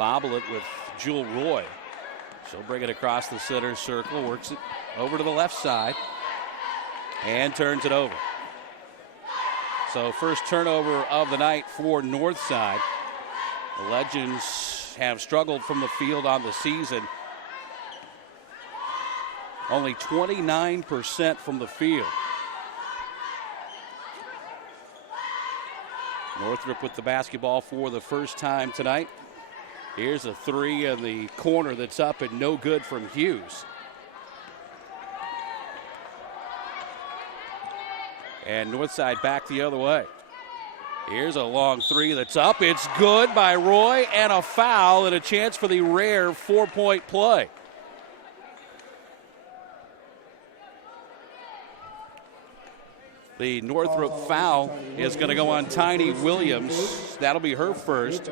bobble it with Jewel Roy. She'll bring it across the center circle, works it over to the left side, and turns it over. So first turnover of the night for Northside. The Legends have struggled from the field on the season. Only 29% from the field. Northrop with the basketball for the first time tonight. Here's a three in the corner that's up and no good from Hughes. And Northside back the other way. Here's a long three that's up. It's good by Roy, and a foul and a chance for the rare 4-point play. The Northrop foul is going to go on Tiny Williams. That'll be her first.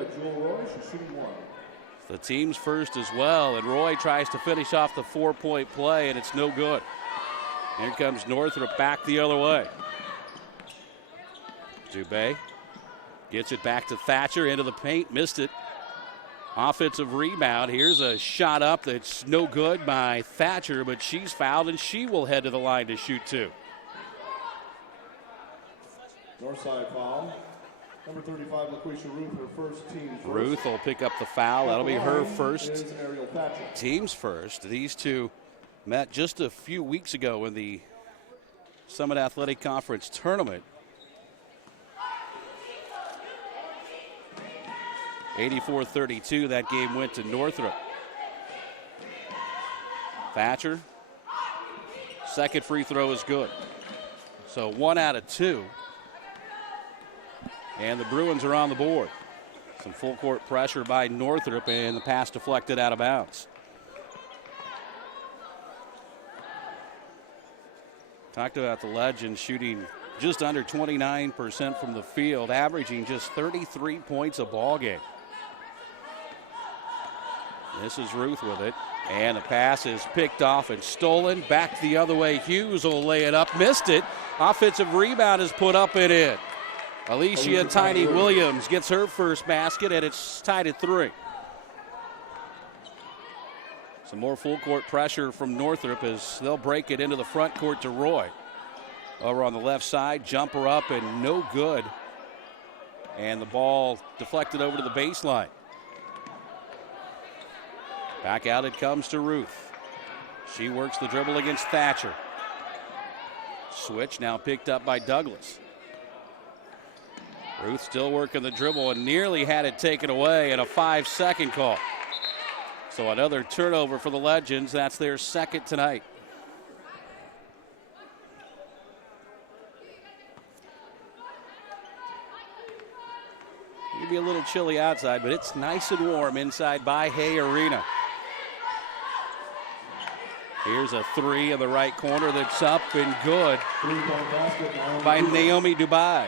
The team's first as well, and Roy tries to finish off the 4-point play, and it's no good. Here comes Northrop back the other way. Dubé gets it back to Thatcher into the paint, missed it. Offensive rebound. Here's a shot up that's no good by Thatcher, but she's fouled, and she will head to the line to shoot two. Northside foul. Number 35, LaQuisha Ruth, her first, team first. Ruth will pick up the foul. That'll be her first. Team's first. These two met just a few weeks ago in the Summit Athletic Conference tournament. 84-32, that game went to Northrop. Thatcher, second free throw is good. So 1 out of 2. And the Bruins are on the board. Some full court pressure by Northrop, and the pass deflected out of bounds. Talked about the Legends shooting just under 29% from the field, averaging just 33 points a ball game. This is Ruth with it, and the pass is picked off and stolen. Back the other way, Hughes will lay it up, missed it. Offensive rebound is put up and in. Alicia Tiny Williams gets her first basket, and it's tied at 3. Some more full court pressure from Northrop as they'll break it into the front court to Roy. Over on the left side, jumper up and no good. And the ball deflected over to the baseline. Back out it comes to Ruth. She works the dribble against Thatcher. Switch now picked up by Douglas. Ruth still working the dribble and nearly had it taken away, and a 5-second call. So another turnover for the Legends. That's their second tonight. It'll be a little chilly outside, but it's nice and warm inside by Hay Arena. Here's a three in the right corner that's up and good by Naomi Dubai.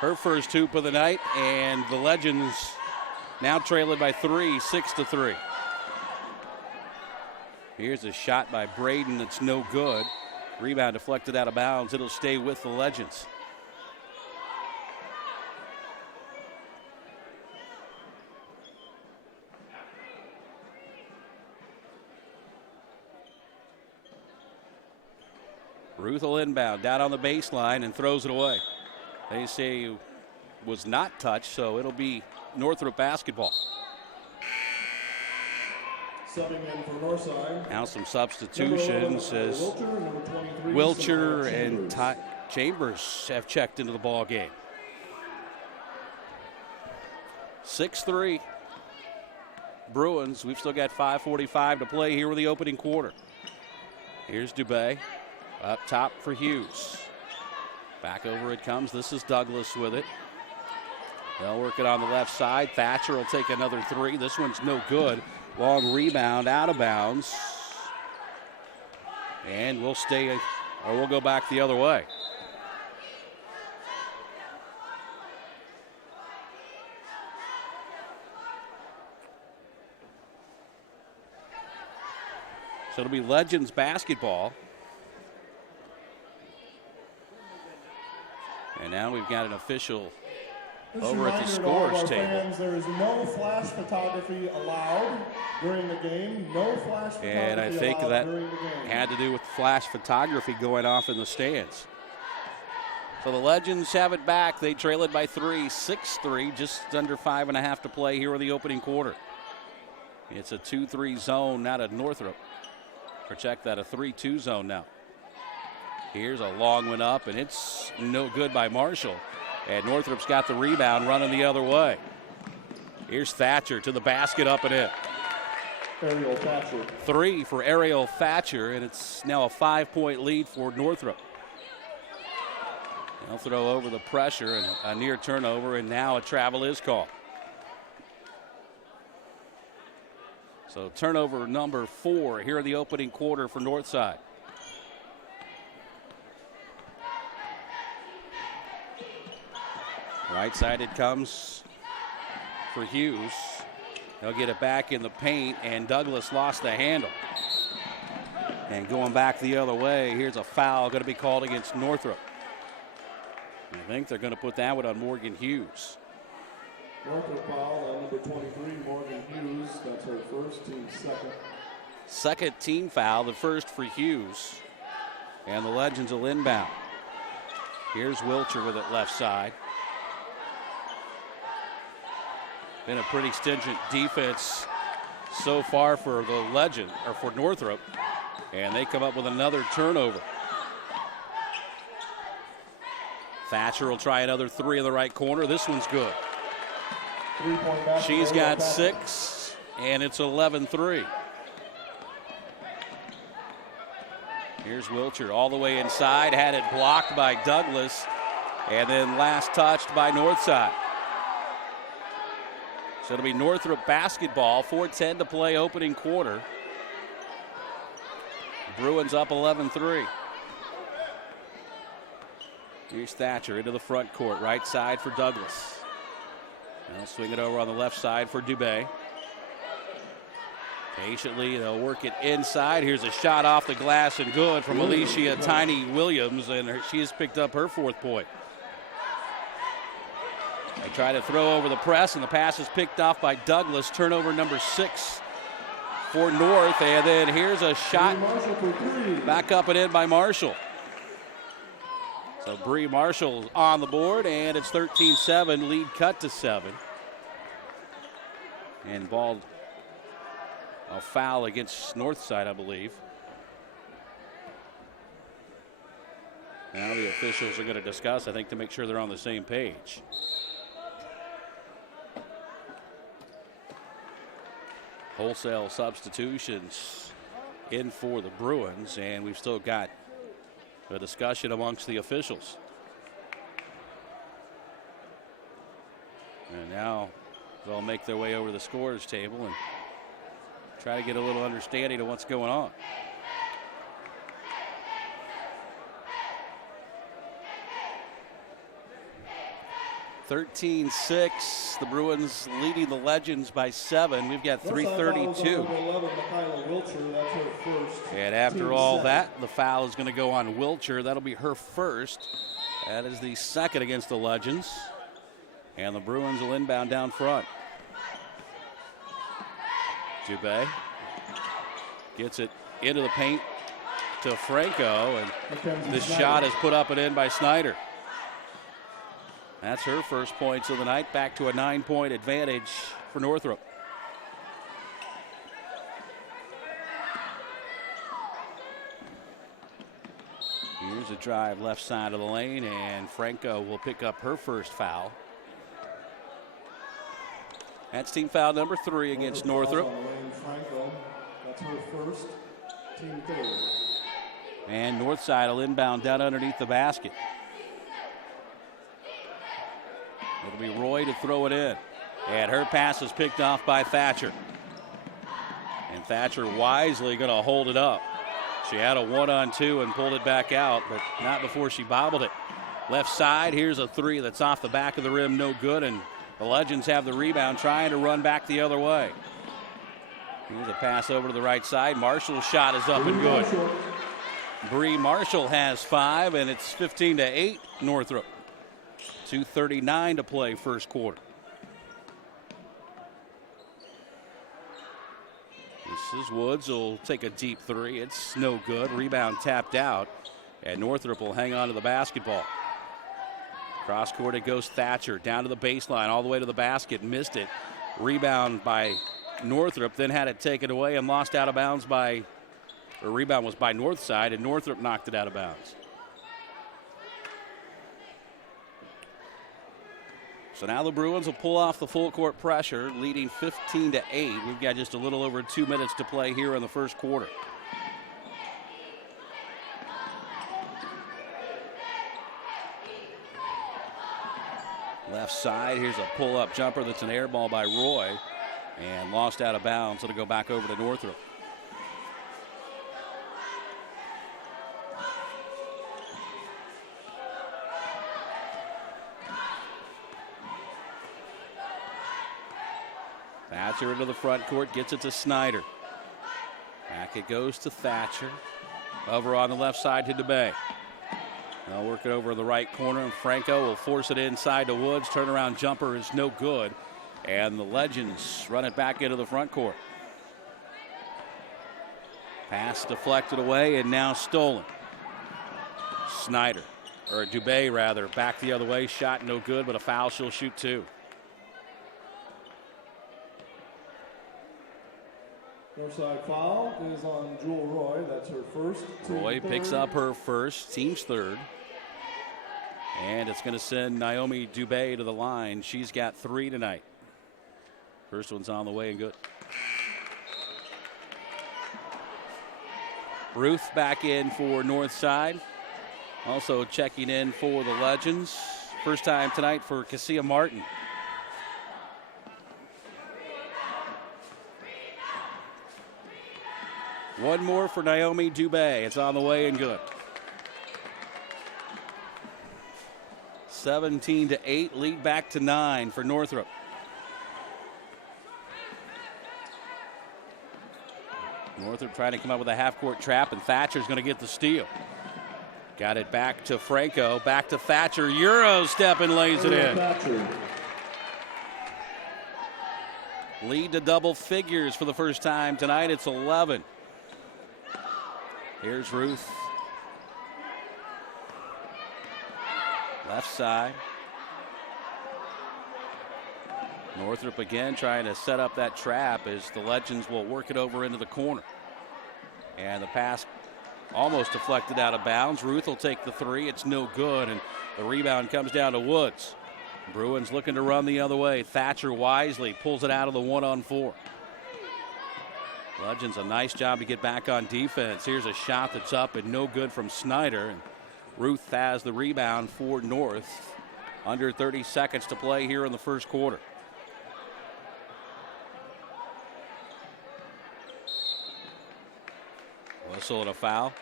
Her first hoop of the night, and the Legends now trailing by 3, 6-3. Here's a shot by Braden that's no good. Rebound deflected out of bounds. It'll stay with the Legends. Ruth will inbound down on the baseline and throws it away. They say it was not touched, so it'll be Northrop basketball. Subbing in for Northside. Now some substitutions as Wilcher and Chambers have checked into the ball game. 6-3 Bruins. We've still got 5:45 to play here with the opening quarter. Here's Dubé up top for Hughes. Back over it comes. This is Douglas with it. They'll work it on the left side. Thatcher will take another three. This one's no good. Long rebound out of bounds. And we'll stay, or we'll go back the other way. So it'll be Legends basketball. And now we've got an official over at the scores table. Fans, there is no flash photography allowed during the game. No flash photography and I think allowed that during the game. had to do with flash photography going off in the stands. So the Legends have it back. They trail it by 3, 6-3, just under 5.5 to play here in the opening quarter. It's a 2-3 zone, not a Northrop. Or check that, a 3-2 zone now. Here's a long one up, and it's no good by Marshall. And Northrop's got the rebound running the other way. Here's Thatcher to the basket, up and in. Ariel Thatcher. 3 for Ariel Thatcher, and it's now a 5-point lead for Northrop. They'll throw over the pressure and a near turnover, and now a travel is called. So turnover number 4 here in the opening quarter for Northside. Right side it comes for Hughes. They'll get it back in the paint, and Douglas lost the handle. And going back the other way, here's a foul going to be called against Northrop. I think they're going to put that one on Morgan Hughes. Northrop foul on number 23, Morgan Hughes. That's her first, team second. Second team foul, the first for Hughes. And the Legends will inbound. Here's Wilcher with it left side. Been a pretty stringent defense so far for the Legend, or for Northrop. And they come up with another turnover. Thatcher will try another 3 in the right corner. This one's good. She's got 6, and it's 11-3. Here's Wilcher all the way inside. Had it blocked by Douglas, and then last touched by Northside. So it'll be Northrop basketball. 4:10 to play opening quarter. Bruins up 11-3. Here's Thatcher into the front court. Right side for Douglas. They'll swing it over on the left side for Dubé. Patiently, they'll work it inside. Here's a shot off the glass and good from Alicia Tiny Williams, and she has picked up her 4th point. They try to throw over the press, and the pass is picked off by Douglas. Turnover number 6 for North, and then here's a shot back up and in by Marshall. So Bree Marshall on the board, and it's 13-7, lead cut to 7. And ball, a foul against Northside, I believe. Now the officials are going to discuss, I think, to make sure they're on the same page. Wholesale substitutions in for the Bruins, and we've still got a discussion amongst the officials. And now they'll make their way over the scores table and try to get a little understanding of what's going on. (13-6). The Bruins leading the Legends by 7. We've got 3:32. And after all that, the foul is going to go on Wilcher. That'll be her first. That is the second against the Legends. And the Bruins will inbound down front. Dubé gets it into the paint to Franco, and this shot is put up and in by Snyder. That's her first points of the night. Back to a 9-point advantage for Northrop. Here's a drive left side of the lane, and Franco will pick up her first foul. That's team foul number 3 against Northrop. That's her first, team 3. And Northside will inbound down underneath the basket. It'll be Roy to throw it in. And her pass is picked off by Thatcher. And Thatcher wisely going to hold it up. She had a 1-on-2 and pulled it back out, but not before she bobbled it. Left side, here's a 3 that's off the back of the rim, no good, and the Legends have the rebound, trying to run back the other way. Here's a pass over to the right side. Marshall's shot is up and good. Bree Marshall has 5, and it's 15-8 Northrop. 2:39 to play first quarter. This is Woods will take a deep three. It's no good. Rebound tapped out. And Northrop will hang on to the basketball. Cross court it goes Thatcher. Down to the baseline. All the way to the basket. Missed it. Rebound by Northrop. Then had it taken away and lost out of bounds by, or rebound was by Northside. And Northrop knocked it out of bounds. So now the Bruins will pull off the full court pressure, leading 15-8. We've got just a little over 2 minutes to play here in the first quarter. Left side, here's a pull-up jumper that's an air ball by Roy and lost out of bounds. It'll go back over to Northrop. Thatcher into the front court, gets it to Snyder. Back it goes to Thatcher. Over on the left side to DeBay. They'll work it over in the right corner, and Franco will force it inside to Woods. Turnaround jumper is no good, and the Legends run it back into the front court. Pass deflected away and now stolen. Snyder, or DeBay rather, back the other way. Shot no good, but a foul. She'll shoot two. Northside foul is on Jewel Roy. That's her first. Roy picks up her first, team's third. And it's going to send Naomi Dubé to the line. She's got 3 tonight. First one's on the way and good. Ruth back in for Northside. Also checking in for the Legends. First time tonight for Cassia Martin. One more for Naomi Dubé. It's on the way and good. 17-8, lead back to 9 for Northrop. Northrop trying to come up with a half-court trap, and Thatcher's going to get the steal. Got it back to Franco, back to Thatcher. Euro step and lays it in. Lead to double figures for the first time tonight. It's 11. Here's Ruth. Left side. Northrop again trying to set up that trap as the Legends will work it over into the corner. And the pass almost deflected out of bounds. Ruth will take the three. It's no good, and the rebound comes down to Woods. Bruins looking to run the other way. Thatcher wisely pulls it out of the 1-on-4. Legends a nice job to get back on defense. Here's a shot that's up and no good from Snyder. And Ruth has the rebound for North. Under 30 seconds to play here in the first quarter. Whistle and a foul.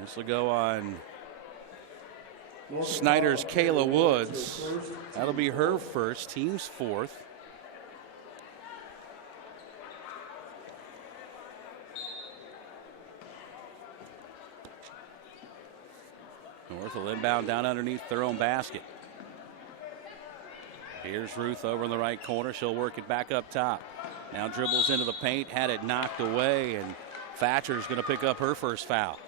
This will go on Snyder's Kayla Woods. That'll be her first, team's fourth. North will inbound down underneath their own basket. Here's Ruth over in the right corner. She'll work it back up top. Now dribbles into the paint, had it knocked away, and Thatcher's going to pick up her first foul.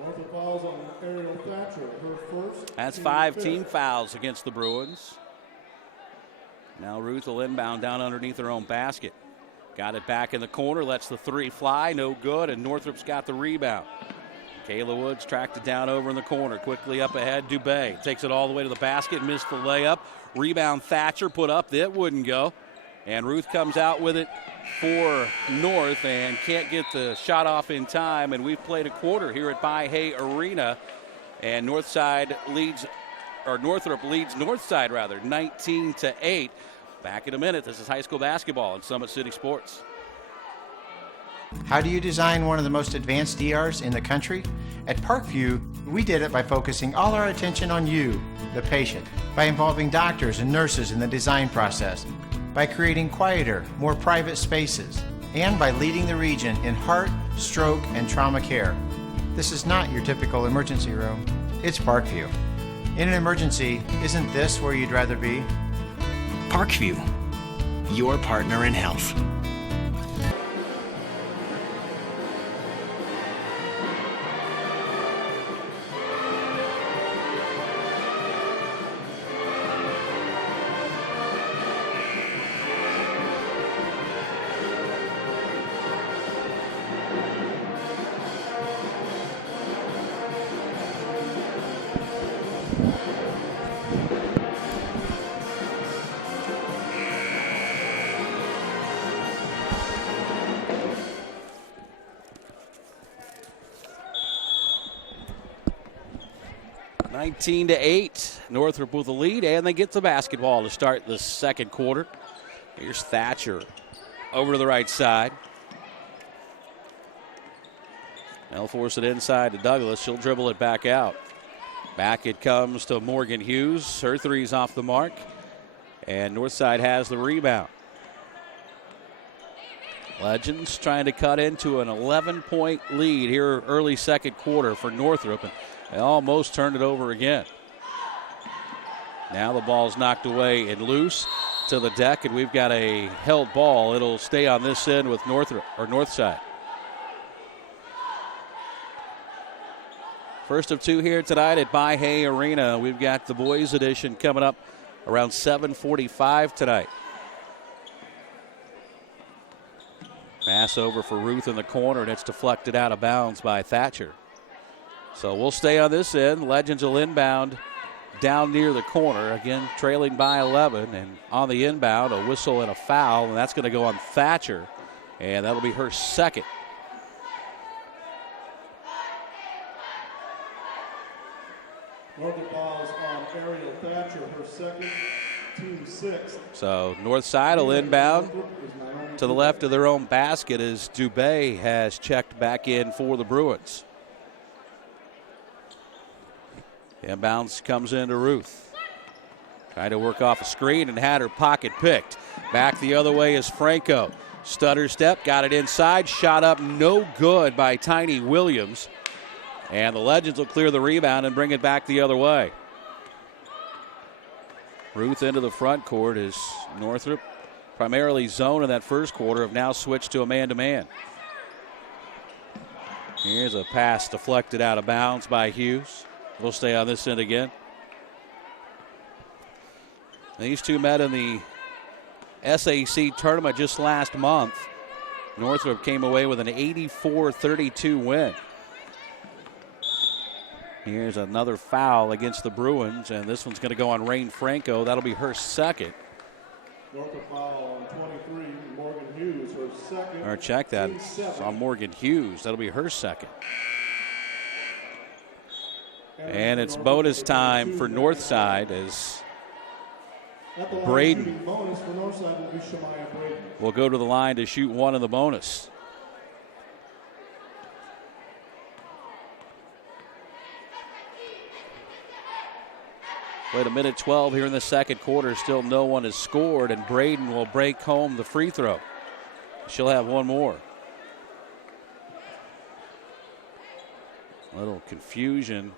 Northrop fouls on Ariel Thatcher, her first. That's 5 team fouls against the Bruins. Now Ruth will inbound down underneath her own basket. Got it back in the corner, lets the three fly, no good, and Northrop's got the rebound. Kayla Woods tracked it down over in the corner, quickly up ahead, Dubé takes it all the way to the basket, missed the layup. Rebound Thatcher, put up, that wouldn't go. And Ruth comes out with it for North and can't get the shot off in time, and we've played a quarter here at By-Hay Arena, and Northrop leads Northside 19-8. Back in a minute. This is high school basketball on Summit City Sports. How do you design one of the most advanced ERs in the country? At Parkview, we did it by focusing all our attention on you, the patient, by involving doctors and nurses in the design process, by creating quieter, more private spaces, and by leading the region in heart, stroke, and trauma care. This is not your typical emergency room. It's Parkview. In an emergency, isn't this where you'd rather be? Parkview, your partner in health. To 8, Northrop with the lead, and they get the basketball to start the second quarter. Here's Thatcher over to the right side. They'll force it inside to Douglas. She'll dribble it back out. Back it comes to Morgan Hughes. Her three's off the mark, and Northside has the rebound. Legends trying to cut into an 11-point lead here early second quarter for Northrop. And they almost turned it over again. Now the ball's knocked away and loose to the deck, and we've got a held ball. It'll stay on this end with Northrop or Northside. First of two here tonight at Mahoney Arena. We've got the boys edition coming up around 7:45 tonight. Pass over for Ruth in the corner, and it's deflected out of bounds by Thatcher. So we'll stay on this end. Legends will inbound down near the corner. Again, trailing by 11. And on the inbound, a whistle and a foul. And that's going to go on Thatcher. And that'll be her second. Northrop ball is on Ariel Thatcher, her second, team sixth. So Northside will inbound to the left of their own basket as Dubé has checked back in for the Bruins. Inbounds comes into Ruth. Trying to work off a screen and had her pocket picked. Back the other way is Franco. Stutter step, got it inside, shot up, no good by Tiny Williams. And the Legends will clear the rebound and bring it back the other way. Ruth into the front court as Northrop, primarily zone in that first quarter, have now switched to a man-to-man. Here's a pass deflected out of bounds by Hughes. We'll stay on this end again. These two met in the SAC tournament just last month. Northrop came away with an 84-32 win. Here's another foul against the Bruins, and this one's going to go on Rain Franco. That'll be her second. Northrop foul on 23, Morgan Hughes, her second. Or check that. It's on Morgan Hughes. That'll be her second. And it's bonus time for Northside as Braden will go to the line to shoot one in the bonus. Wait a minute 12 here in the second quarter. Still no one has scored, and Braden will break home the free throw. She'll have one more. A little confusion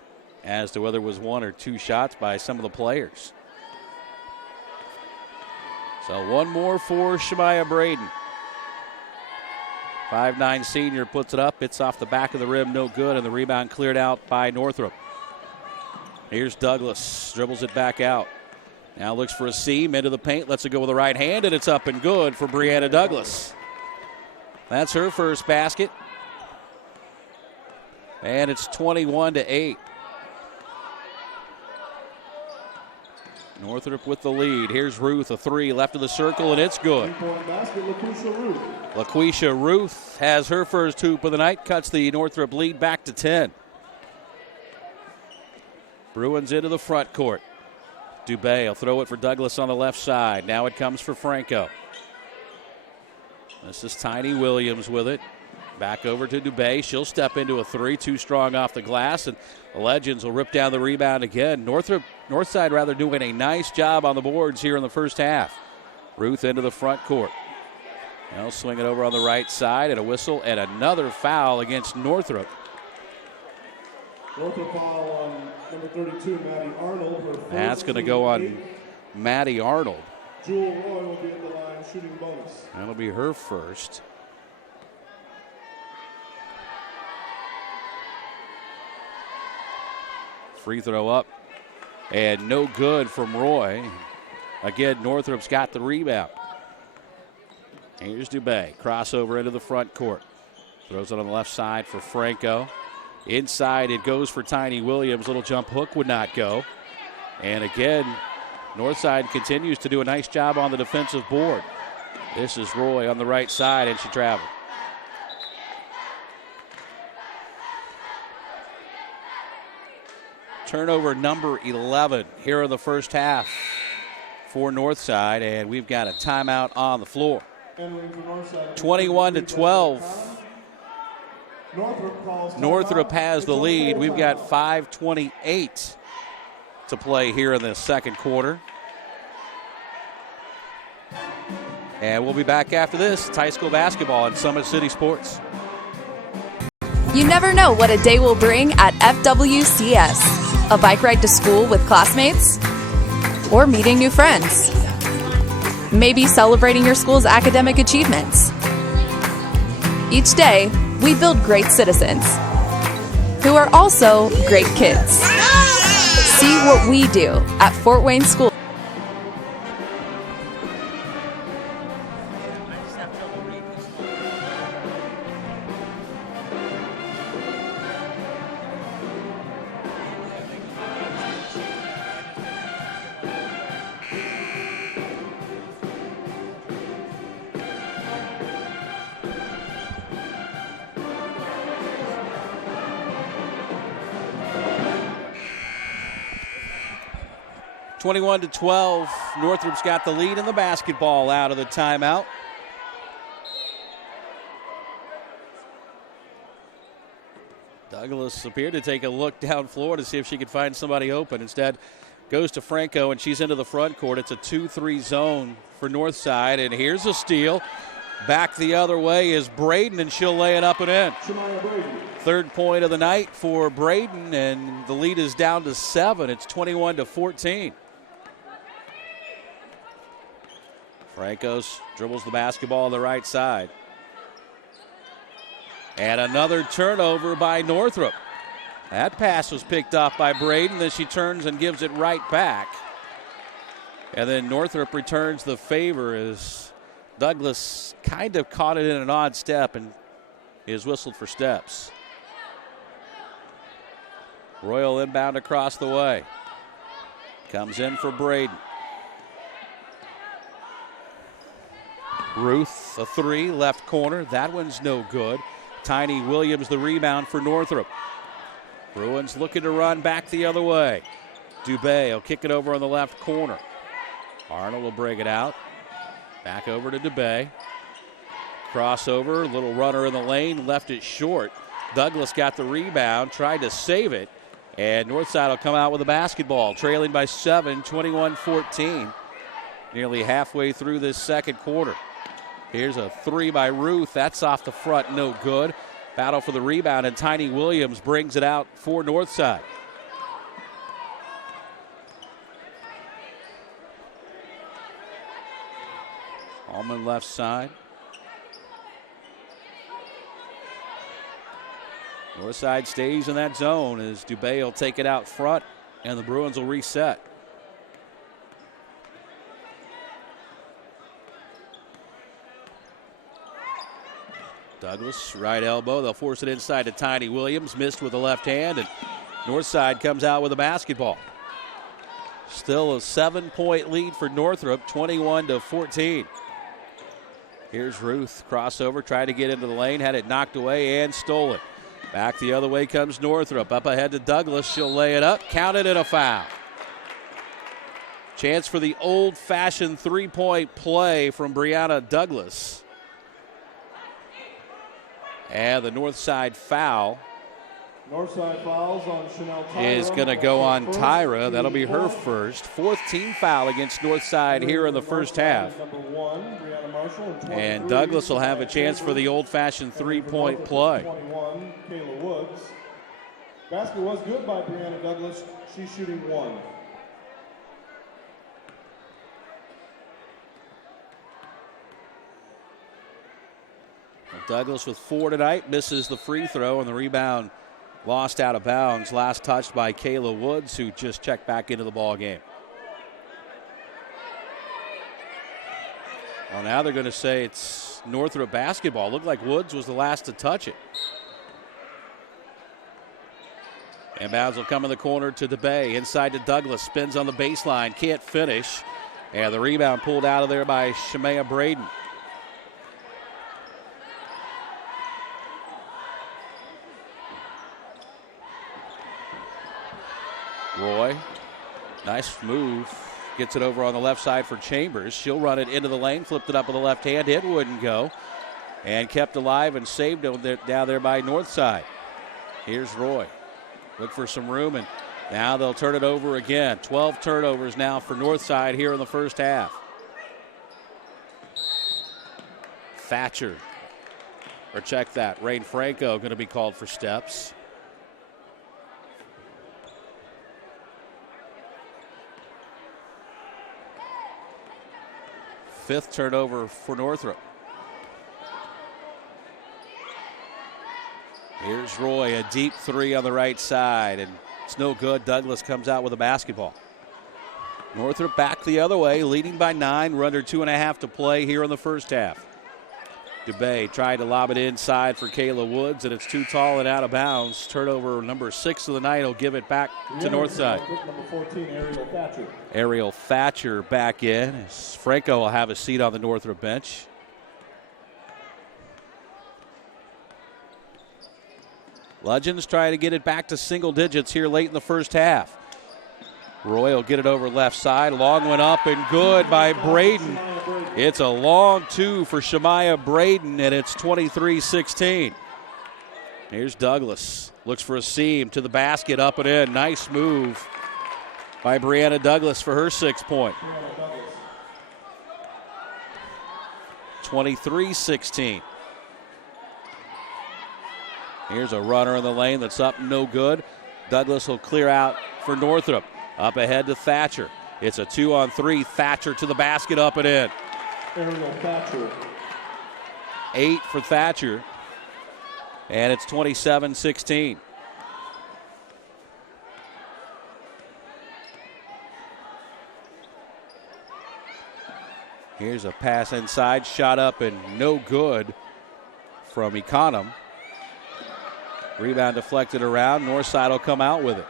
as to whether it was one or two shots by some of the players. So one more for Shemaya Braden. 5'9" senior puts it up. It's off the back of the rim, no good, and the rebound cleared out by Northrop. Here's Douglas, dribbles it back out. Now looks for a seam into the paint, lets it go with the right hand, and it's up and good for Brianna Douglas. That's her first basket. And it's 21-8. Northrop with the lead. Here's Ruth, a three, left of the circle, and it's good. LaQuisha Ruth has her first hoop of the night, cuts the Northrop lead back to 10. Bruins into the front court. Dubé will throw it for Douglas on the left side. Now it comes for Franco. This is Tiny Williams with it. Back over to Dubé. She'll step into a three, too strong off the glass, and the Legends will rip down the rebound again. Northside rather doing a nice job on the boards here in the first half. Ruth into the front court. They'll swing it over on the right side, and a whistle and another foul against Northrop. Northrop foul on number 32, Maddie Arnold. Her first. That's going to go on Maddie Arnold. Jewel Roy will be at the line shooting bonus. That'll be her first. Free throw up and no good from Roy. Again, Northrop's got the rebound. Here's Dubé. Crossover into the front court. Throws it on the left side for Franco. Inside it goes for Tiny Williams. Little jump hook would not go. And again, Northside continues to do a nice job on the defensive board. This is Roy on the right side, and she traveled. Turnover number 11 here in the first half for Northside, and we've got a timeout on the floor. 21-12. Northrop has the lead. We've got 5:28 to play here in the second quarter. And we'll be back after this. It's high school basketball on Summit City Sports. You never know what a day will bring at FWCS. A bike ride to school with classmates? Or meeting new friends? Maybe celebrating your school's academic achievements. Each day, we build great citizens who are also great kids. See what we do at Fort Wayne School. (21-12). Northrop's got the lead in the basketball out of the timeout. Douglas appeared to take a look down floor to see if she could find somebody open. Instead, goes to Franco, and she's into the front court. It's a 2-3 zone for Northside, and here's a steal. Back the other way is Braden, and she'll lay it up and in. Third point of the night for Braden, and the lead is down to 7. It's 21-14. Francos dribbles the basketball on the right side. And another turnover by Northrop. That pass was picked off by Braden. Then she turns and gives it right back. And then Northrop returns the favor as Douglas kind of caught it in an odd step and is whistled for steps. Royal inbound across the way. Comes in for Braden. Ruth, a 3, left corner. That one's no good. Tiny Williams, the rebound for Northrop. Bruins looking to run back the other way. Dubé will kick it over on the left corner. Arnold will bring it out. Back over to Dubé. Crossover, little runner in the lane, left it short. Douglas got the rebound, tried to save it, and Northside will come out with a basketball, trailing by 7, 21-14. Nearly halfway through this second quarter. Here's a 3 by Ruth. That's off the front, no good. Battle for the rebound, and Tiny Williams brings it out for Northside. Allman left side. Northside stays in that zone as Dubé will take it out front, and the Bruins will reset. Douglas, right elbow. They'll force it inside to Tiny Williams. Missed with the left hand, and Northside comes out with a basketball. Still a 7-point lead for Northrop, 21-14. Here's Ruth. Crossover, tried to get into the lane, had it knocked away and stolen. Back the other way comes Northrop. Up ahead to Douglas. She'll lay it up. Counted and a foul. Chance for the old-fashioned three-point play from Brianna Douglas. And the Northside foul Northside fouls on Chanel Tyra. Is going to go on Tyra. That'll be her first. Fourth team foul against Northside here in the first half. And Douglas will have a chance for the old-fashioned three-point play. 21, Kayla Woods. Basket was good by Brianna Douglas. She's shooting one. Douglas with 4 tonight, misses the free throw, and the rebound lost out of bounds. Last touched by Kayla Woods, who just checked back into the ball game. Well, now they're going to say it's Northrop basketball. Looked like Woods was the last to touch it. Inbounds will come in the corner to DeBay. Inside to Douglas. Spins on the baseline. Can't finish. And the rebound pulled out of there by Shemaya Braden. Roy, nice move. Gets it over on the left side for Chambers. She'll run it into the lane, flipped it up with the left hand. It wouldn't go. And kept alive and saved it down there by Northside. Here's Roy. Look for some room, and now they'll turn it over again. 12 turnovers now for Northside here in the first half. Thatcher, or check that, Rain Franco going to be called for steps. Fifth turnover for Northrop. Here's Roy, a deep three on the right side, and it's no good. Douglas comes out with a basketball. Northrop back the other way, leading by 9. We're under 2.5 to play here in the first half. DeBay tried to lob it inside for Kayla Woods, and it's too tall and out of bounds. Turnover number 6 of the night will give it back to Northside. Number 14, Ariel Thatcher. Ariel Thatcher back in. Franco will have a seat on the Northrop bench. Legends trying to get it back to single digits here late in the first half. Roy will get it over left side. Long one up and good by Braden. It's a long 2 for Shemaya Braden, and it's 23-16. Here's Douglas. Looks for a seam to the basket, up and in. Nice move by Brianna Douglas for her 6th point. 23-16. Here's a runner in the lane that's up, no good. Douglas will clear out for Northrop. Up ahead to Thatcher. It's a 2-on-3. Thatcher to the basket, up and in. Ariel Thatcher. 8 for Thatcher. And it's 27-16. Here's a pass inside, shot up and no good from Econom. Rebound deflected around. Northside will come out with it.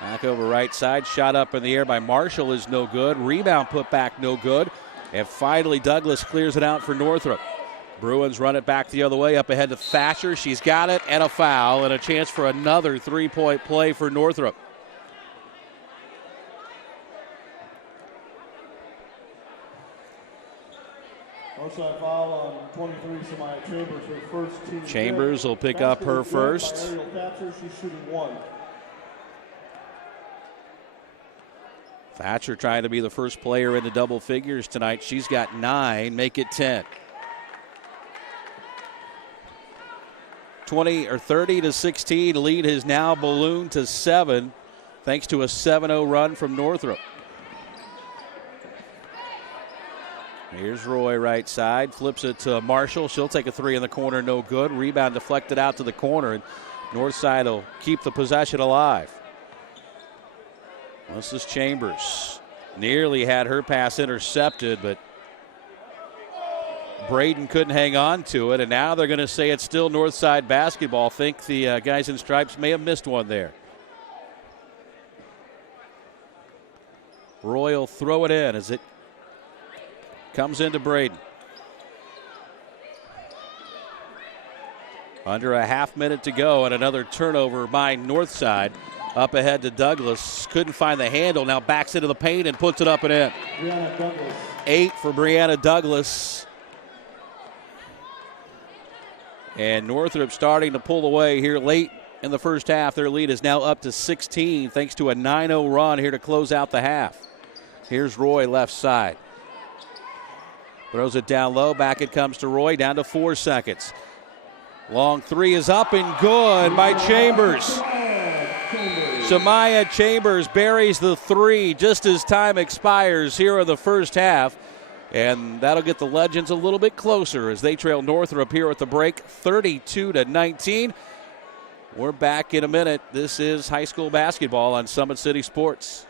Back over right side. Shot up in the air by Marshall is no good. Rebound put back no good. And finally Douglas clears it out for Northrop. Bruins run it back the other way. Up ahead to Thatcher. She's got it, and a foul, and a chance for another 3-point play for Northrop. Northside foul on 23, Shemaya Chambers, her first team. Chambers will pick up her first. Ariel Thatcher, she's shooting 1. Thatcher trying to be the first player into double figures tonight. She's got 9, make it 10. 30-16, lead has now ballooned to 7 thanks to a 7-0 run from Northrop. Here's Roy right side, flips it to Marshall. She'll take a 3 in the corner, no good. Rebound deflected out to the corner, and Northside will keep the possession alive. This is Chambers. Nearly had her pass intercepted, but Braden couldn't hang on to it, and now they're going to say it's still Northside basketball. Think the guys in stripes may have missed one there. Roy will throw it in as it comes into Braden. Under a half minute to go, and another turnover by Northside. Up ahead to Douglas. Couldn't find the handle. Now backs into the paint and puts it up and in. 8 for Brianna Douglas. And Northrop starting to pull away here late in the first half. Their lead is now up to 16 thanks to a 9-0 run here to close out the half. Here's Roy left side. Throws it down low. Back it comes to Roy. Down to 4 seconds. Long three is up and good by Chambers. Shamaya Chambers buries the three just as time expires here in the first half. And that'll get the Legends a little bit closer as they trail Northrop here at the break, 32-19. We're back in a minute. This is high school basketball on Summit City Sports.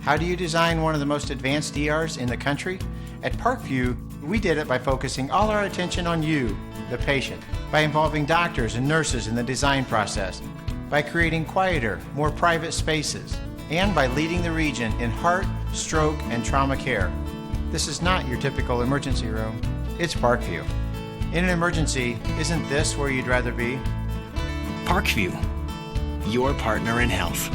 How do you design one of the most advanced ERs in the country? At Parkview, we did it by focusing all our attention on you, the patient, by involving doctors and nurses in the design process, by creating quieter, more private spaces, and by leading the region in heart, stroke, and trauma care. This is not your typical emergency room. It's Parkview. In an emergency, isn't this where you'd rather be? Parkview, your partner in health.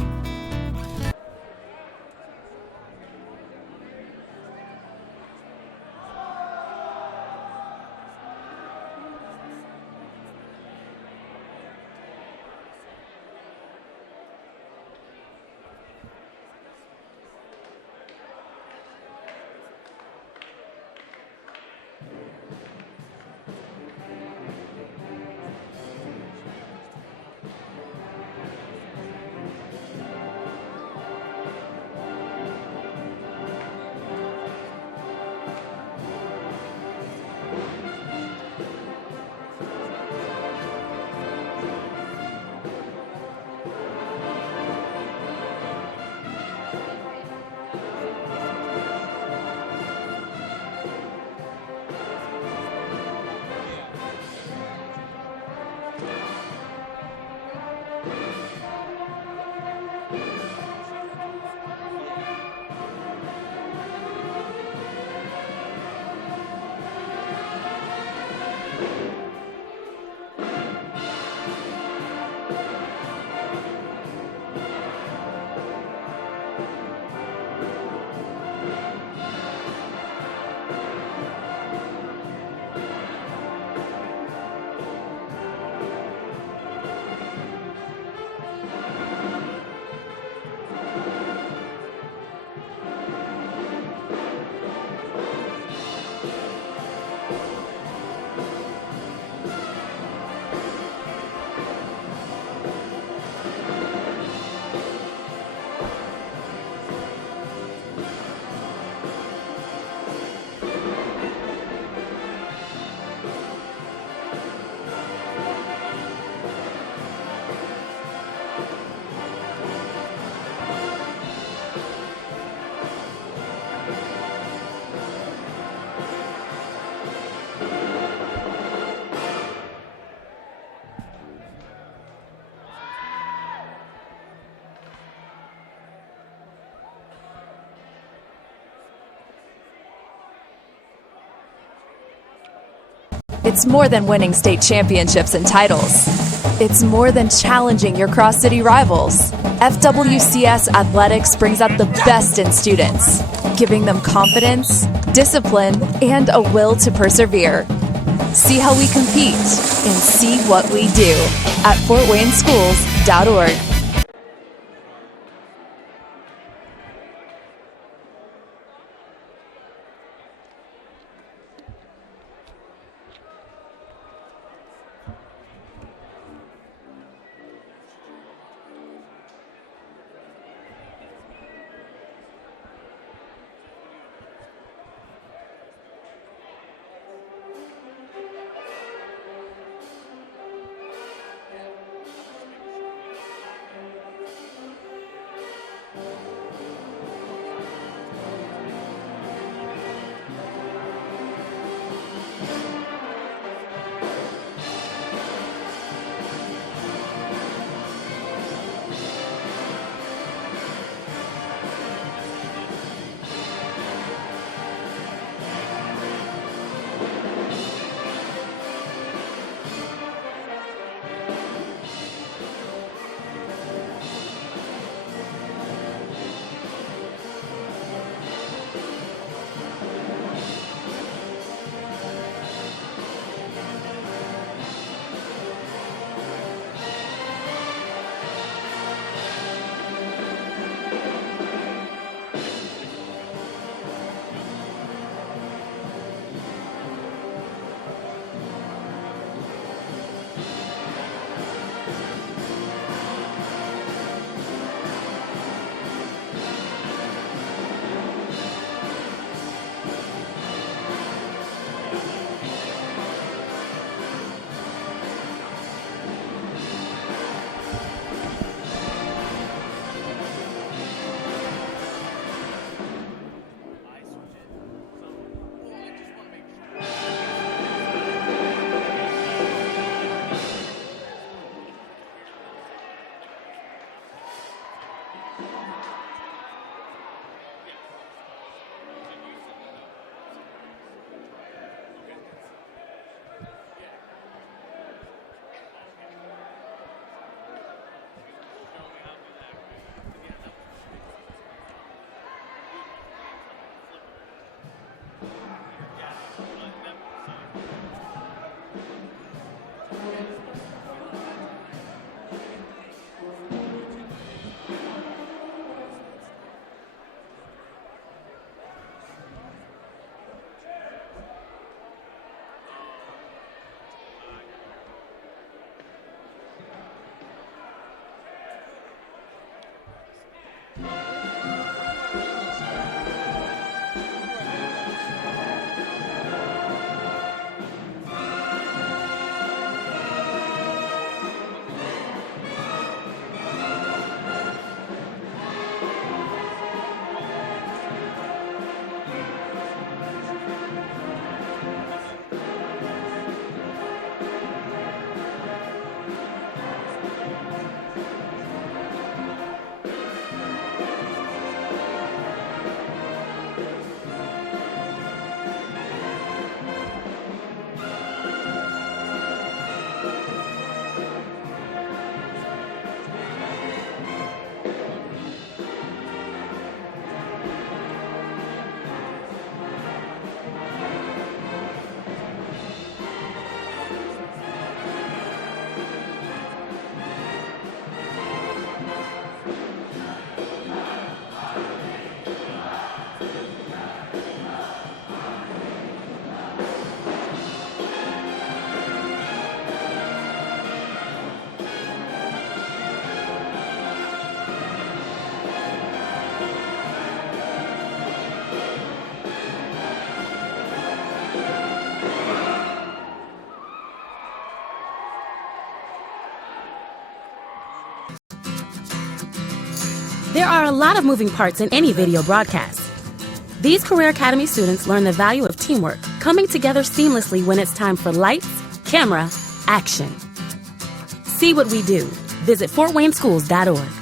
It's more than winning state championships and titles. It's more than challenging your cross-city rivals. FWCS Athletics brings out the best in students, giving them confidence, discipline, and a will to persevere. See how we compete and see what we do at fortwayneschools.org. There are a lot of moving parts in any video broadcast. These Career Academy students learn the value of teamwork, coming together seamlessly when it's time for lights, camera, action. See what we do. Visit fortwayneschools.org.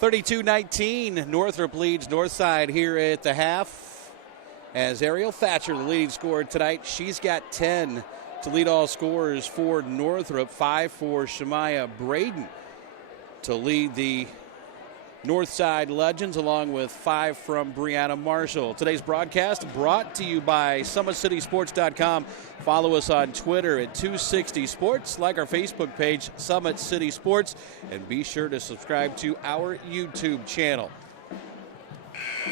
(32-19), Northrop leads Northside here at the half. As Ariel Thatcher, the leading scorer tonight, she's got 10 to lead all scorers for Northrop, 5 for Shemaya Braden to lead the Northside Legends, along with 5 from Brianna Marshall. Today's broadcast brought to you by SummitCitySports.com. Follow us on Twitter at 260Sports, like our Facebook page, Summit City Sports, and be sure to subscribe to our YouTube channel.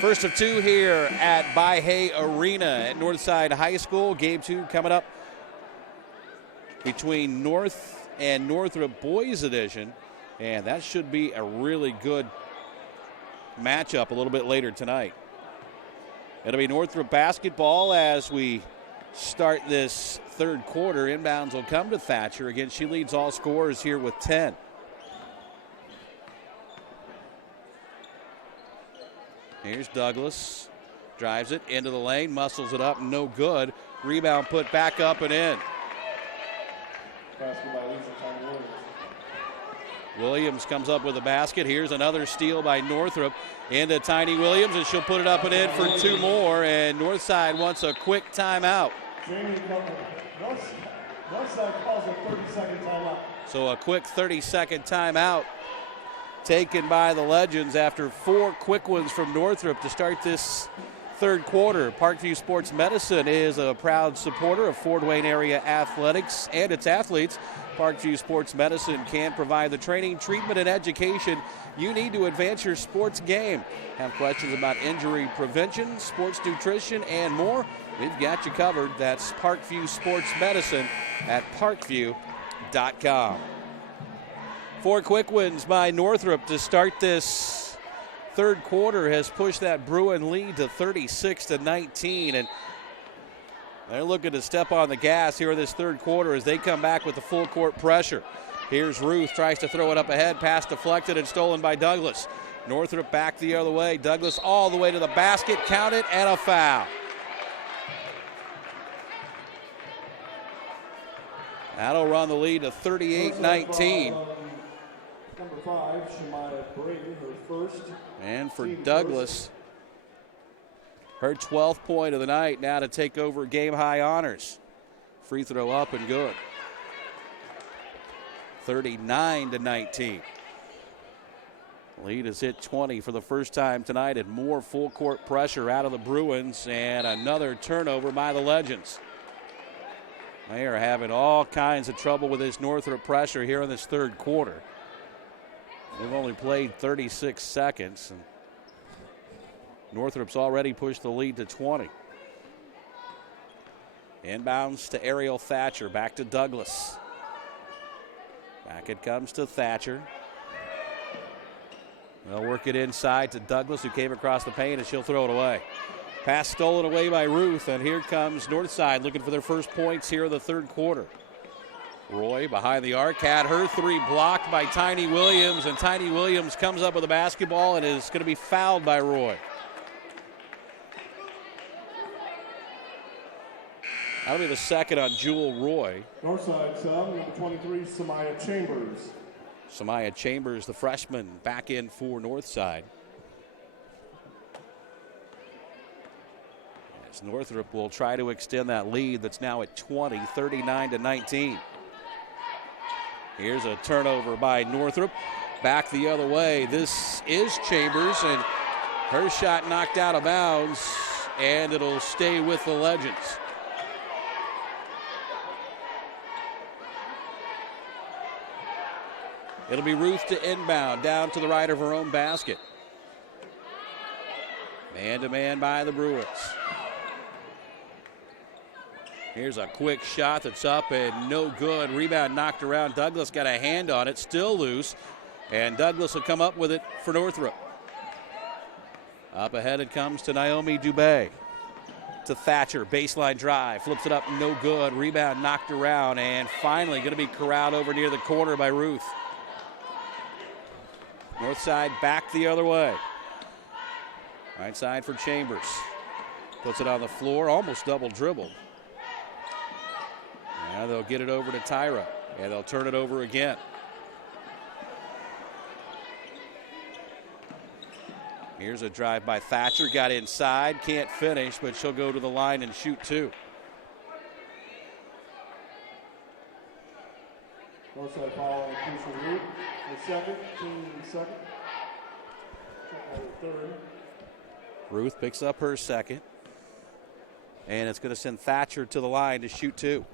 First of 2 here at By-Hay Arena at Northside High School. Game 2 coming up between North and Northrop Boys Edition, and that should be a really good matchup a little bit later tonight. It'll be Northrop basketball as we start this third quarter. Inbounds will come to Thatcher. Again, she leads all scorers here with 10. Here's Douglas. Drives it into the lane, muscles it up, no good. Rebound put back up and in. Williams comes up with a basket. Here's another steal by Northrop into Tiny Williams, and she'll put it up and in for 2 more. And Northside wants a quick timeout. Northside calls a 30-second timeout. So a quick 30-second timeout taken by the Legends after 4 quick ones from Northrop to start this third quarter. Parkview Sports Medicine is a proud supporter of Fort Wayne area athletics and its athletes. Parkview Sports Medicine can provide the training, treatment, and education you need to advance your sports game. Have questions about injury prevention, sports nutrition, and more? We've got you covered. That's Parkview Sports Medicine at parkview.com. 4 quick wins by Northrop to start this third quarter has pushed that Bruin lead to 36-19, and they're looking to step on the gas here in this third quarter as they come back with the full court pressure. Here's Ruth, tries to throw it up ahead, pass deflected and stolen by Douglas. Northrop back the other way. Douglas all the way to the basket, count it, and a foul. That'll run the lead to 38-19. Number 5, Shemaya Brayton, her first. And for Douglas, her 12th point of the night, now to take over game-high honors. Free throw up and good. 39-19. Lead has hit 20 for the first time tonight, and more full court pressure out of the Bruins, and another turnover by the Legends. They are having all kinds of trouble with this Northrop pressure here in this third quarter. They've only played 36 seconds. And Northrop's already pushed the lead to 20. Inbounds to Ariel Thatcher, back to Douglas. Back it comes to Thatcher. They'll work it inside to Douglas, who came across the paint, and she'll throw it away. Pass stolen away by Ruth, and here comes Northside looking for their first points here in the third quarter. Roy behind the arc, had her three blocked by Tiny Williams, and Tiny Williams comes up with a basketball and is going to be fouled by Roy. That'll be the second on Jewel Roy. Northside sub, number 23, Samaya Chambers. Samaya Chambers, the freshman, back in for Northside. As Northrop will try to extend that lead that's now at 20, 39-19. Here's a turnover by Northrop. Back the other way. This is Chambers, and her shot knocked out of bounds, and it'll stay with the Legends. It'll be Ruth to inbound, down to the right of her own basket. Man-to-man by the Bruins. Here's a quick shot that's up and no good. Rebound knocked around. Douglas got a hand on it, still loose. And Douglas will come up with it for Northrop. Up ahead it comes to Naomi Dubé. To Thatcher, baseline drive, flips it up, no good. Rebound knocked around, and finally going to be corralled over near the corner by Ruth. Northside back the other way. Right side for Chambers. Puts it on the floor, almost double dribbled. Now they'll get it over to Tyra, and they'll turn it over again. Here's a drive by Thatcher, got inside, can't finish, but she'll go to the line and shoot two. Northside foul on Keisha Root. The second, team second. Third. Ruth picks up her second. And it's going to send Thatcher to the line to shoot two.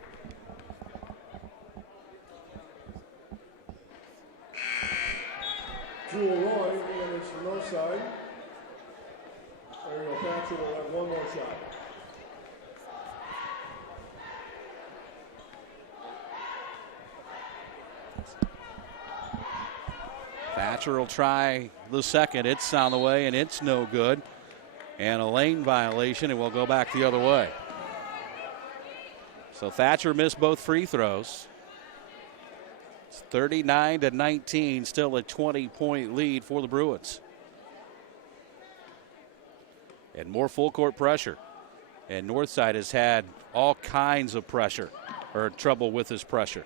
Jewel Roy enters from Northside. Ariel Thatcher will have one more shot. Thatcher will try the second. It's on the way, and it's no good. And a lane violation, and we'll go back the other way. So Thatcher missed both free throws. It's 39-19, still a 20-point lead for the Bruins. And more full court pressure. And Northside has had all kinds of pressure, or trouble with his pressure.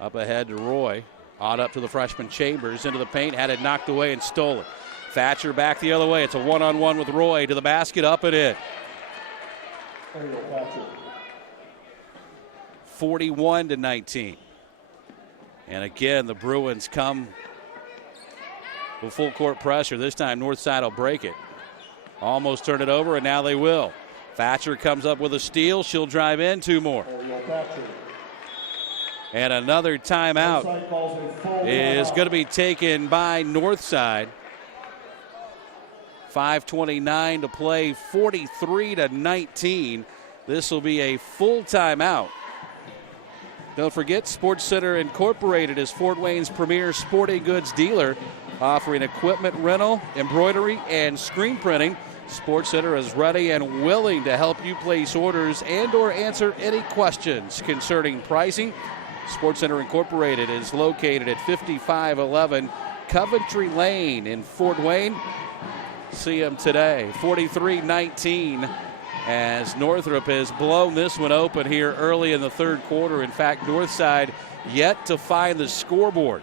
Up ahead to Roy. Odd up to the freshman Chambers, into the paint, had it knocked away and stolen. Thatcher back the other way. It's a one-on-one with Roy to the basket, up and in. 41-19. And again, the Bruins come with full court pressure. This time Northside will break it. Almost turn it over, and now they will. Thatcher comes up with a steal. She'll drive in, two more. And another timeout is going to be taken by Northside. 5:29 to play, 43-19. This will be a full timeout. Don't forget, Sports Center Incorporated is Fort Wayne's premier sporting goods dealer, offering equipment rental, embroidery, and screen printing. Sports Center is ready and willing to help you place orders and or answer any questions concerning pricing. Sports Center Incorporated is located at 5511 Coventry Lane in Fort Wayne. See them today. 43-19 as Northrop has blown this one open here early in the third quarter. In fact, Northside yet to find the scoreboard.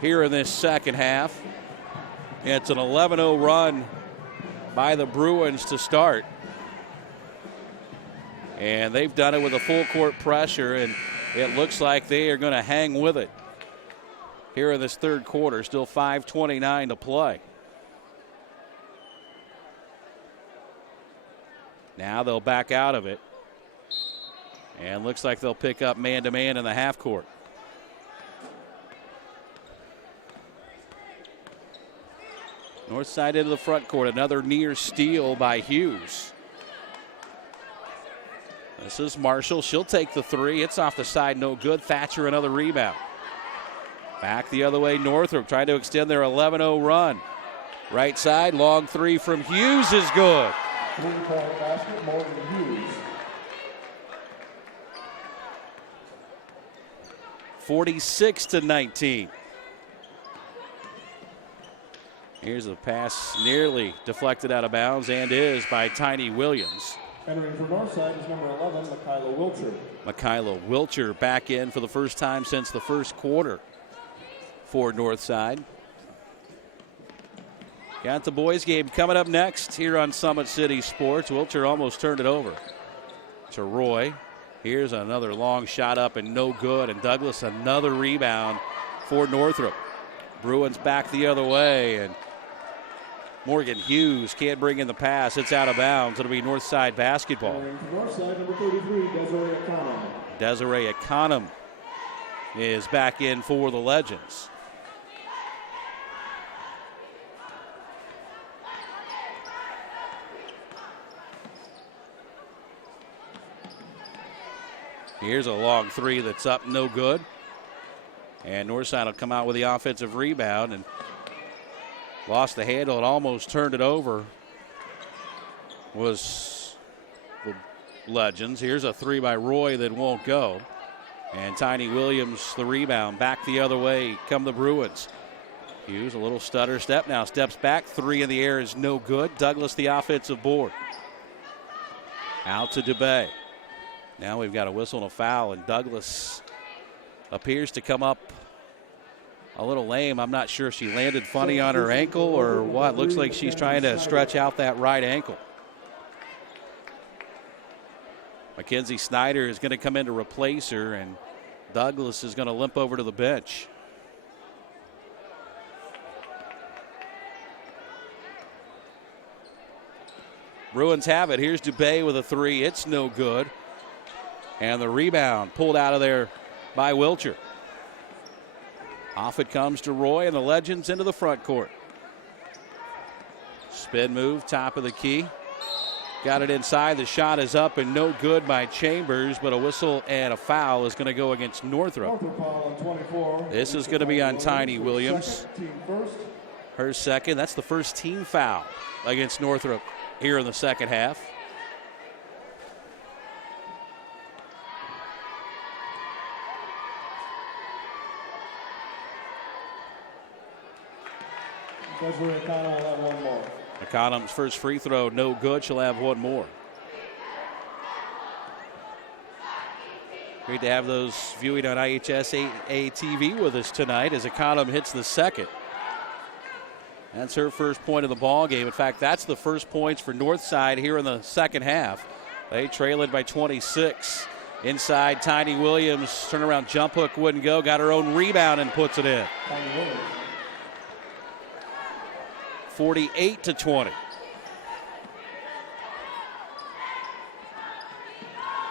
here in this second half. It's an 11-0 run by the Bruins to start. And they've done it with a full court pressure, and it looks like they are going to hang with it here in this third quarter. Still 5:29 to play. Now they'll back out of it. And looks like they'll pick up man-to-man in the half court. North side into the front court. Another near steal by Hughes. This is Marshall. She'll take the three. It's off the side, no good. Thatcher, another rebound. Back the other way, Northrop trying to extend their 11-0 run. Right side, long three from Hughes is good. 3-point basket, Morgan Hughes. 46-19. Here's a pass nearly deflected out of bounds, and is by Tiny Williams. Entering for Northside is number 11, Michaela Wilcher. Michaela Wilcher back in for the first time since the first quarter for Northside. Got the boys game coming up next here on Summit City Sports. Wilcher almost turned it over to Roy. Here's another long shot up and no good, and Douglas another rebound for Northrop. Bruins back the other way, and Morgan Hughes can't bring in the pass. It's out of bounds. It'll be Northside basketball. Northside, number 33, Desiree Econom. Desiree Econom is back in for the Legends. Here's a long three that's up, no good. And Northside will come out with the offensive rebound and lost the handle and almost turned it over. Was the Legends. Here's a three by Roy that won't go. And Tiny Williams, the rebound. Back the other way come the Bruins. Hughes, a little stutter step now. Steps back. Three in the air is no good. Douglas, the offensive board. Out to DeBay. Now we've got a whistle and a foul, and Douglas appears to come up a little lame. I'm not sure if she landed funny on her ankle or what. Looks like she's trying to stretch out that right ankle. Mackenzie Snyder is going to come in to replace her, and Douglas is going to limp over to the bench. Bruins have it. Here's DeBay with a three. It's no good. And the rebound pulled out of there by Wilcher. Off it comes to Roy, and the Legends into the front court. Spin move, top of the key. Got it inside. The shot is up and no good by Chambers, but a whistle and a foul is going to go against Northrop. This is going to be on Tiny Williams. Her second. That's the first team foul against Northrop here in the second half. Desiree Econom will have one more. Econom's first free throw, no good. She'll have one more. Great to have those viewing on IHSAA TV with us tonight as Econom hits the second. That's her first point of the ball game. In fact, that's the first points for Northside here in the second half. They trail it by 26. Inside, Tiny Williams, turnaround jump hook wouldn't go. Got her own rebound and puts it in. 48-20.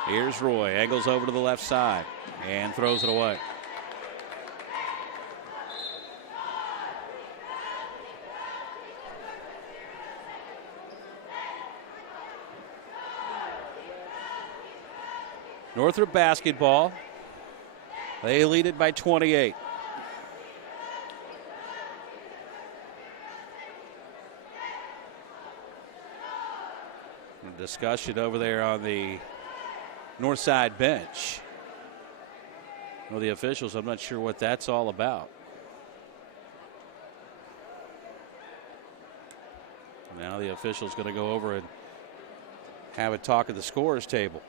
Here's Roy, angles over to the left side and throws it away. Northrop basketball. They lead it by 28. Discussion over there on the north side bench. Well, the officials, I'm not sure what that's all about. Now the official's going to go over and have a talk at the scorer's table.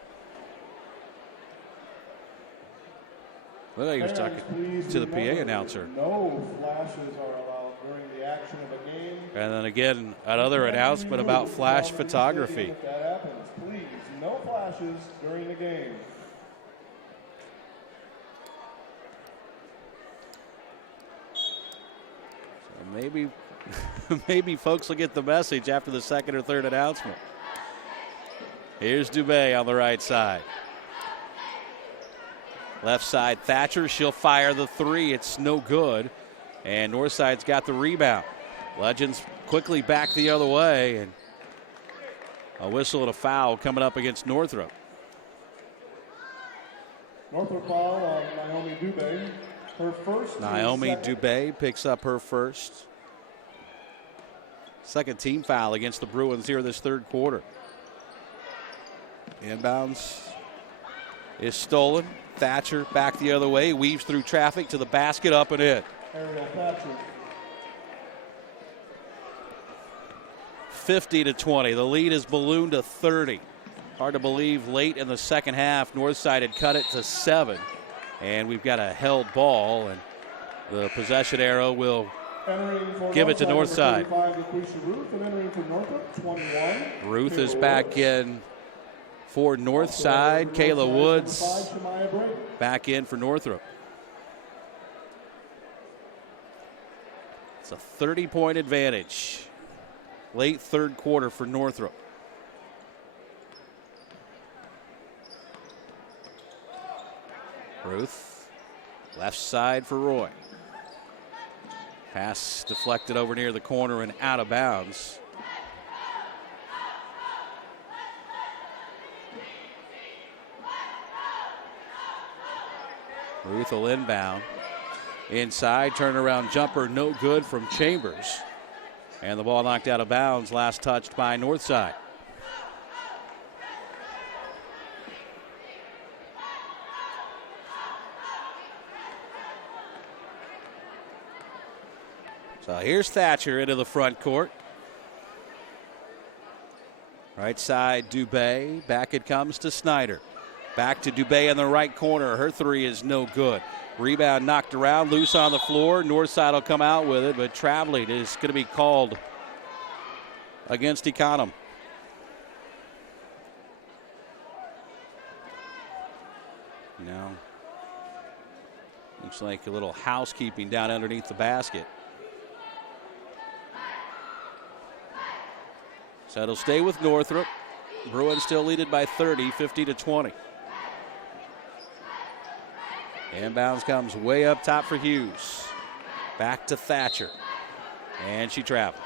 Well, he was talking to the PA announcer. No flashes are allowed during the action of a game. And then again, another announcement about flash photography. If that happens, please, no flashes during the game. So maybe folks will get the message after the second or third announcement. Here's Dubé on the right side. Left side, Thatcher. She'll fire the three. It's no good. And Northside's got the rebound. Legends quickly back the other way. And a whistle and a foul coming up against Northrop. Northrop foul on Naomi Dubé. Her first. Naomi Dubé picks up her first. Second team foul against the Bruins here this third quarter. Inbounds is stolen. Thatcher back the other way, weaves through traffic to the basket, up and in. Ariel Thatcher. 50-20. The lead is ballooned to 30. Hard to believe late in the second half, Northside had cut it to 7. And we've got a held ball, and the possession arrow will give it to Northside. Ruth is back in for Northside. Kayla Woods back in for Northrop. It's a 30-point advantage. Late third quarter for Northrop. Ruth, left side for Roy. Pass deflected over near the corner and out of bounds. Ruth will inbound. Inside, turnaround jumper, no good from Chambers. And the ball knocked out of bounds, last touched by Northside. So here's Thatcher into the front court. Right side, Dubé. Back it comes to Snyder. Back to Dubé in the right corner. Her three is no good. Rebound knocked around, loose on the floor. Northside will come out with it, but traveling is going to be called against Econom. Now, looks like a little housekeeping down underneath the basket. So it'll stay with Northrop. Bruins still lead it by 30, 50-20. Inbounds comes way up top for Hughes. Back to Thatcher. And she traveled.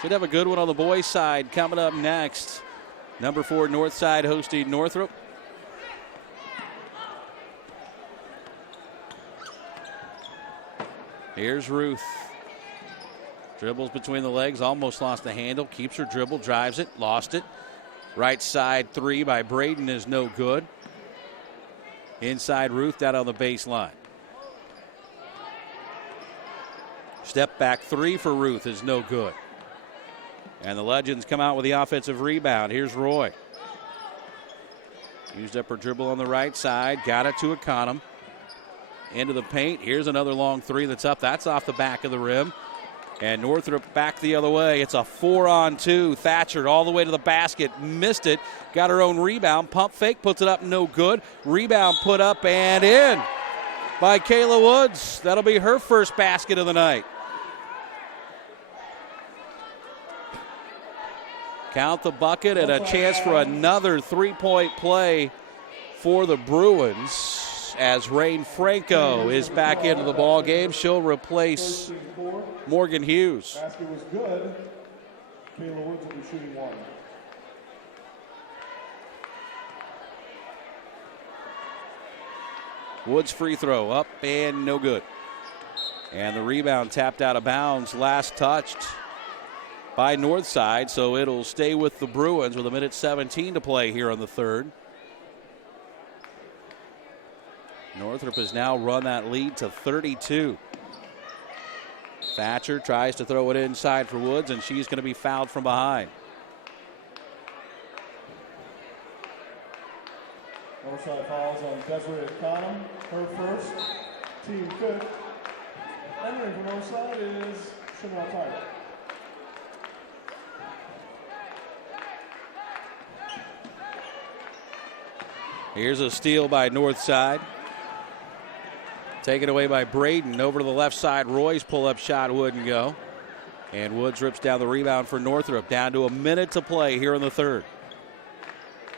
Should have a good one on the boys' side coming up next. Number 4 Northside hosting Northrop. Here's Ruth. Dribbles between the legs, almost lost the handle. Keeps her dribble, drives it, lost it. Right side three by Braden is no good. Inside Ruth down on the baseline. Step back three for Ruth is no good. And the Legends come out with the offensive rebound. Here's Roy. Used up her dribble on the right side, got it to Econom. Into the paint. Here's another long three that's up. That's off the back of the rim. And Northrop back the other way. It's a 4-on-2. Thatcher all the way to the basket. Missed it. Got her own rebound. Pump fake. Puts it up. No good. Rebound put up and in by Kayla Woods. That'll be her first basket of the night. Count the bucket and a chance for another three-point play for the Bruins. As Rain Franco is back into the ball game, she'll replace Morgan Hughes. Basket was good. Kayla Woods will be shooting one. Woods free throw up and no good. And the rebound tapped out of bounds, last touched by Northside, so it'll stay with the Bruins with 1:17 to play here on the third. Northrop has now run that lead to 32. Thatcher tries to throw it inside for Woods, and she's going to be fouled from behind. Northside fouls on Desiree Cottom, her first, team fifth. Entering for Northside is Chanel Tyler. Here's a steal by Northside. Taken away by Braden. Over to the left side. Roy's pull-up shot wouldn't go. And Woods rips down the rebound for Northrop. Down to a minute to play here in the third.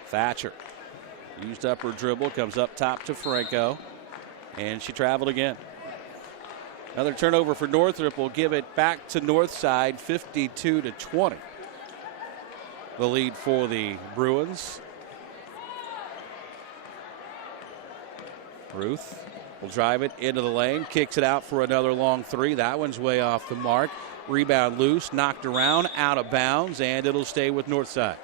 Thatcher used up her dribble. Comes up top to Franco. And she traveled again. Another turnover for Northrop will give it back to Northside, 52-20. The lead for the Bruins. Ruth will drive it into the lane, kicks it out for another long three. That one's way off the mark. Rebound loose, knocked around, out of bounds, and it'll stay with Northside.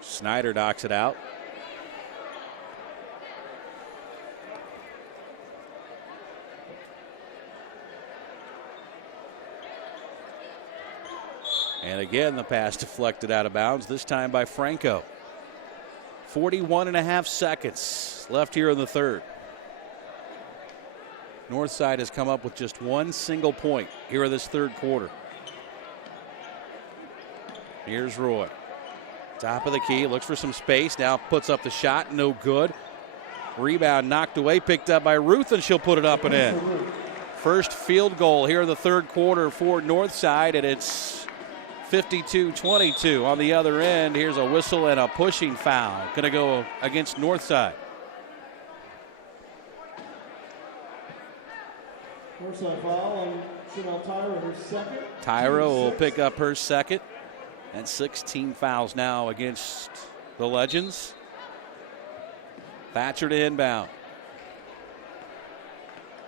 Snyder knocks it out. And again, the pass deflected out of bounds, this time by Franco. 41.5 seconds left here in the third. Northside has come up with just one single point here in this third quarter. Here's Roy. Top of the key, looks for some space, now puts up the shot, no good. Rebound knocked away, picked up by Ruth, and she'll put it up and in. First field goal here in the third quarter for Northside, and it's 52-22 on the other end. Here's a whistle and a pushing foul. Going to go against Northside. Northside foul on Chanel Tyra, her second. Tyra will pick up her second. And 16 fouls now against the Legends. Thatcher to inbound.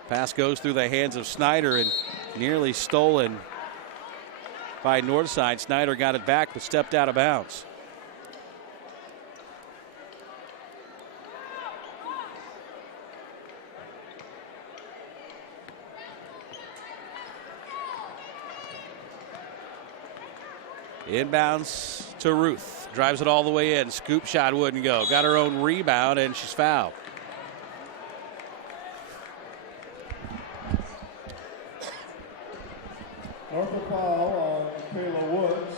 Pass goes through the hands of Snyder and nearly stolen by Northside. Snyder got it back but stepped out of bounds. Inbounds to Ruth. Drives it all the way in. Scoop shot wouldn't go. Got her own rebound and she's fouled. Northrop foul on Kayla Woods,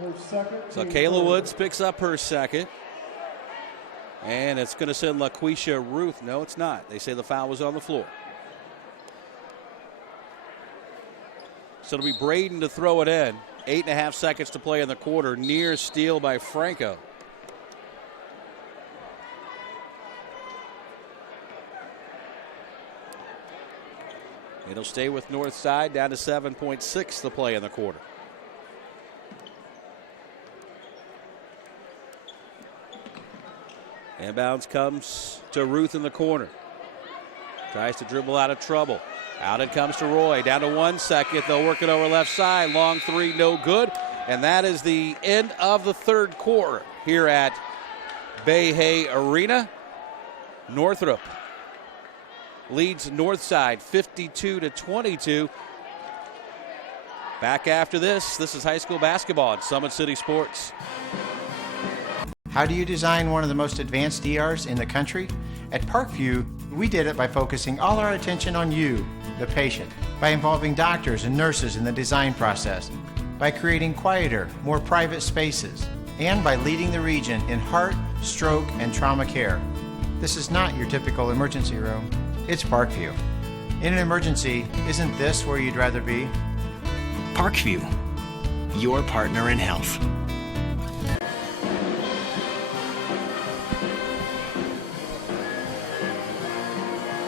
her second. So Kayla Woods picks up her second. And it's going to send LaQuisha Ruth. No, it's not. They say the foul was on the floor. So it'll be Braden to throw it in. 8.5 seconds to play in the quarter. Near steal by Franco. It'll stay with Northside, down to 7.6 to play in the quarter. Inbounds comes to Ruth in the corner. Tries to dribble out of trouble. Out it comes to Roy. Down to 1 second. They'll work it over left side. Long three, no good. And that is the end of the third quarter here at Bay Hay Arena. Northrop leads Northside 52-22. Back after this. This is high school basketball at Summit City Sports. How do you design one of the most advanced ERs in the country? At Parkview, we did it by focusing all our attention on you, the patient, by involving doctors and nurses in the design process, by creating quieter, more private spaces, and by leading the region in heart, stroke, and trauma care. This is not your typical emergency room. It's Parkview. In an emergency, isn't this where you'd rather be? Parkview, your partner in health.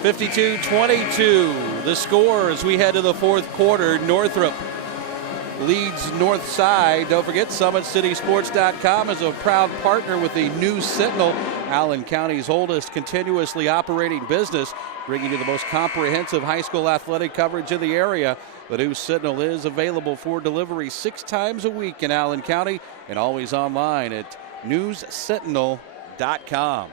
(52-22) the score as we head to the fourth quarter. Northrop leads Northside. Don't forget, SummitCitySports.com is a proud partner with the News Sentinel, Allen County's oldest continuously operating business, bringing you the most comprehensive high school athletic coverage in the area. The News Sentinel is available for delivery 6 times a week in Allen County and always online at newssentinel.com.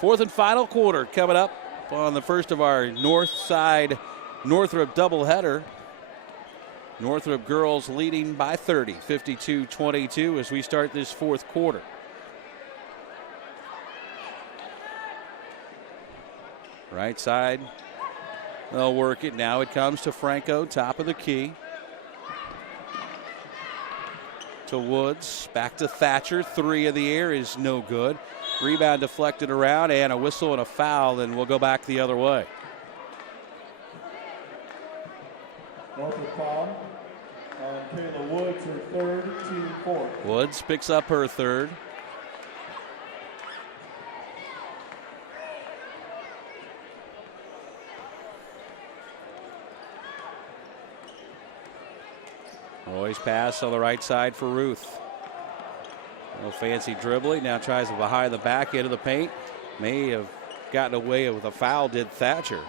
Fourth and final quarter coming up on the first of our north side Northrop doubleheader. Northrop girls leading by 30, 52-22 as we start this fourth quarter. Right side, they'll work it. Now it comes to Franco, top of the key. To Woods, back to Thatcher. Three in the air is no good. Rebound deflected around, and a whistle and a foul, and we'll go back the other way. Northrop foul on Kayla Woods, her third, team fourth. Woods picks up her third. Roy's pass on the right side for Ruth. A little fancy dribbling. Now tries to behind the back into the paint. May have gotten away with a foul, did Thatcher.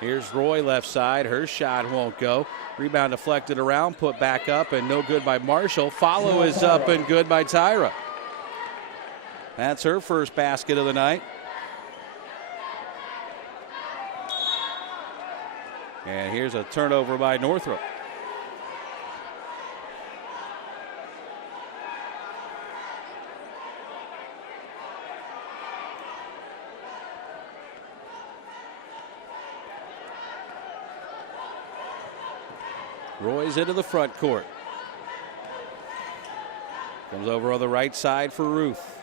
Here's Roy left side. Her shot won't go. Rebound deflected around, put back up, and no good by Marshall. Follow is up and good by Tyra. That's her first basket of the night. And here's a turnover by Northrop. Roy's into the front court. Comes over on the right side for Ruth.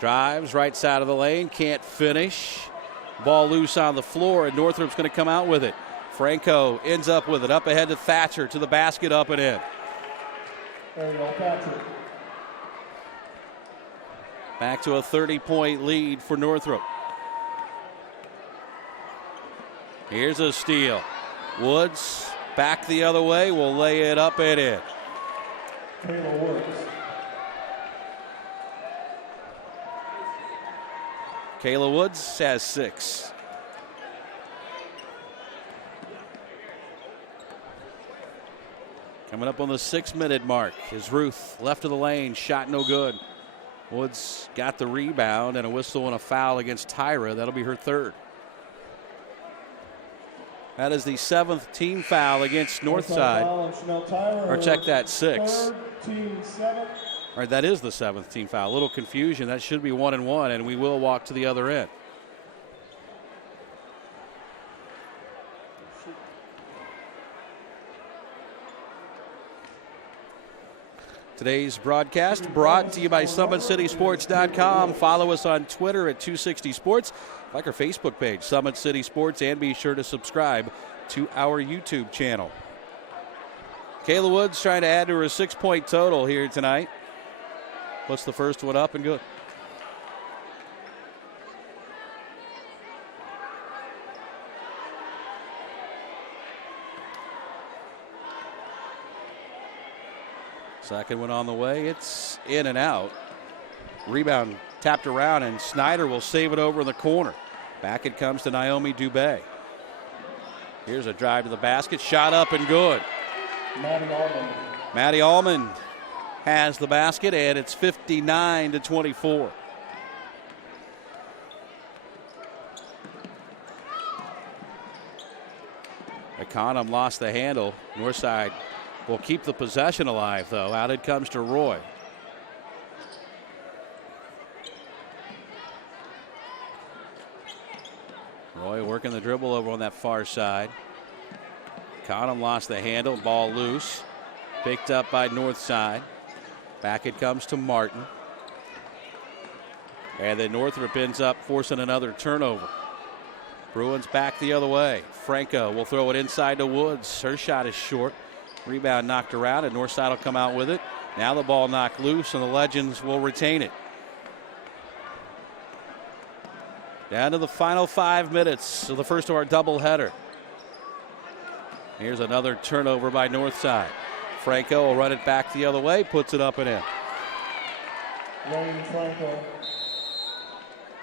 Drives right side of the lane, can't finish. Ball loose on the floor, and Northrop's going to come out with it. Franco ends up with it, up ahead to Thatcher, to the basket, up and in. There you go, Thatcher. Back to a 30-point lead for Northrop. Here's a steal. Woods back the other way, will lay it up and in. Kayla Woods. Kayla Woods has 6. Coming up on the 6-minute mark is Ruth, left of the lane, shot no good. Woods got the rebound and a whistle and a foul against Tyra. That'll be her third. That is the 7th team foul against Northside. Or check that, 6. Team 7. All right, that is the 7th team foul. A little confusion. That should be 1-1, and we will walk to the other end. Today's broadcast brought to you by SummitCitySports.com. Follow us on Twitter at 260sports. Like our Facebook page, Summit City Sports, and be sure to subscribe to our YouTube channel. Kayla Woods trying to add to her 6-point total here tonight. Puts the first one up and good. Second one on the way. It's in and out. Rebound tapped around, and Snyder will save it over in the corner. Back it comes to Naomi Dubé. Here's a drive to the basket. Shot up and good. Maddie Allman has the basket, and it's 59-24. Econom lost the handle. Northside will keep the possession alive, though. Out it comes to Roy. Roy working the dribble over on that far side. Econom lost the handle. Ball loose. Picked up by Northside. Back it comes to Martin. And then Northrop ends up forcing another turnover. Bruins back the other way. Franco will throw it inside to Woods. Her shot is short. Rebound knocked around, and Northside will come out with it. Now the ball knocked loose, and the Legends will retain it. Down to the final 5 minutes of the first of our doubleheader. Here's another turnover by Northside. Franco will run it back the other way, puts it up and in. Lane Franco.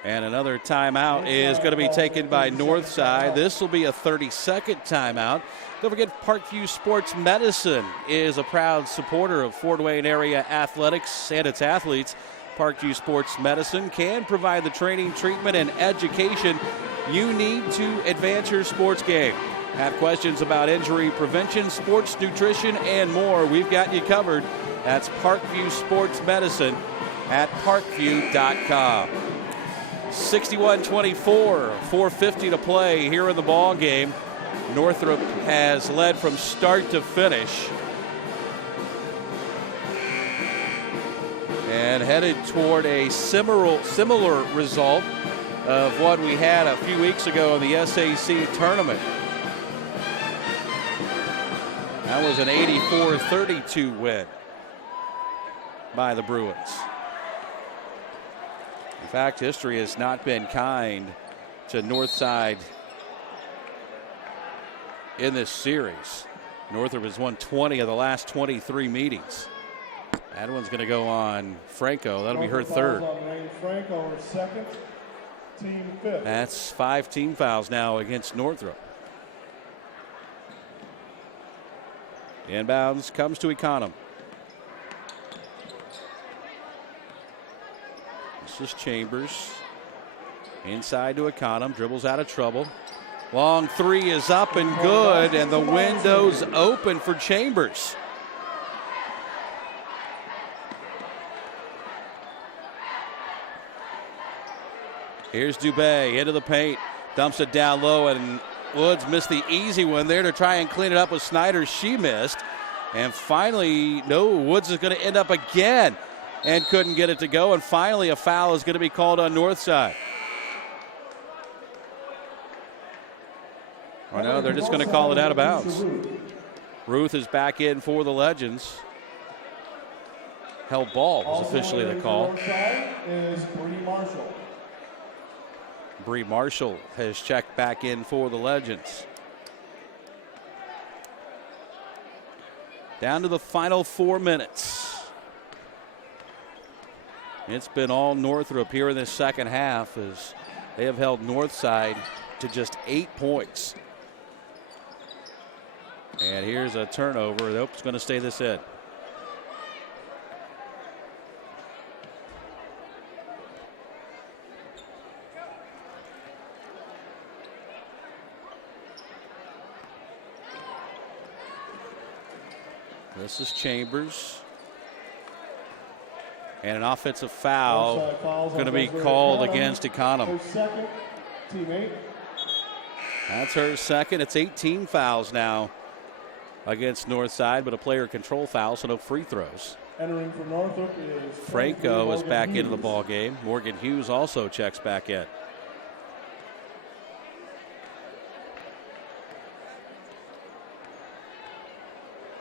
And another timeout is going to be taken by Northside. This will be a 30-second timeout. Don't forget, Parkview Sports Medicine is a proud supporter of Fort Wayne area athletics and its athletes. Parkview Sports Medicine can provide the training, treatment, and education you need to advance your sports game. Have questions about injury prevention, sports nutrition, and more? We've got you covered. That's Parkview Sports Medicine at parkview.com. 61-24, 4:50 to play here in the ball game. Northrop has led from start to finish and headed toward a similar result of what we had a few weeks ago in the SAC tournament. That was an 84-32 win by the Bruins. In fact, history has not been kind to Northside in this series. Northrop has won 20 of the last 23 meetings. That one's going to go on Franco. That'll be her third. Franco, her second, team fifth. That's 5 team fouls now against Northrop. Inbounds comes to Econom. This is Chambers. Inside to Econom. Dribbles out of trouble. Long three is up and good, and the window's open for Chambers. Here's Dubé into the paint. Dumps it down low, and Woods missed the easy one there to try and clean it up with Snyder. She missed. And finally, no, Woods is going to end up again and couldn't get it to go. And finally, a foul is going to be called on Northside. Oh, no, they're just going to call it out of bounds. Ruth is back in for the Legends. Held ball was officially the call. Bree Marshall has checked back in for the Legends. Down to the final 4 minutes. It's been all Northrop here in this second half as they have held Northside to just 8 points. And here's a turnover. Nope, it's going to stay this in. This is Chambers. And an offensive foul going to be called against Econom. That's her second. It's 18 fouls now against Northside, but a player control foul, so no free throws. Entering for Northrop is Franco is back into the ball game. Morgan Hughes also checks back in.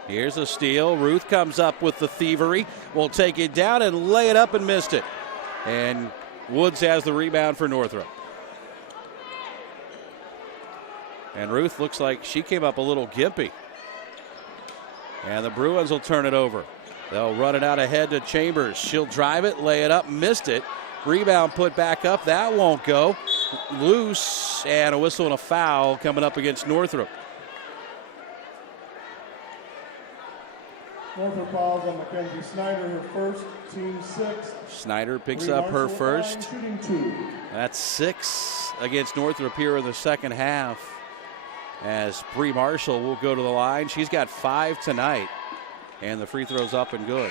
Here's a steal. Ruth comes up with the thievery. Will take it down and lay it up and missed it. And Woods has the rebound for Northrop. And Ruth looks like she came up a little gimpy. And the Bruins will turn it over. They'll run it out ahead to Chambers. She'll drive it, lay it up, missed it. Rebound put back up. That won't go. Loose, and a whistle and a foul coming up against Northrop. Northrop fouls on Mackenzie Snyder, her first, team sixth. Snyder picks up her first. That's 6 against Northrop here in the second half. As Bree Marshall will go to the line. She's got 5 tonight. And the free throw's up and good.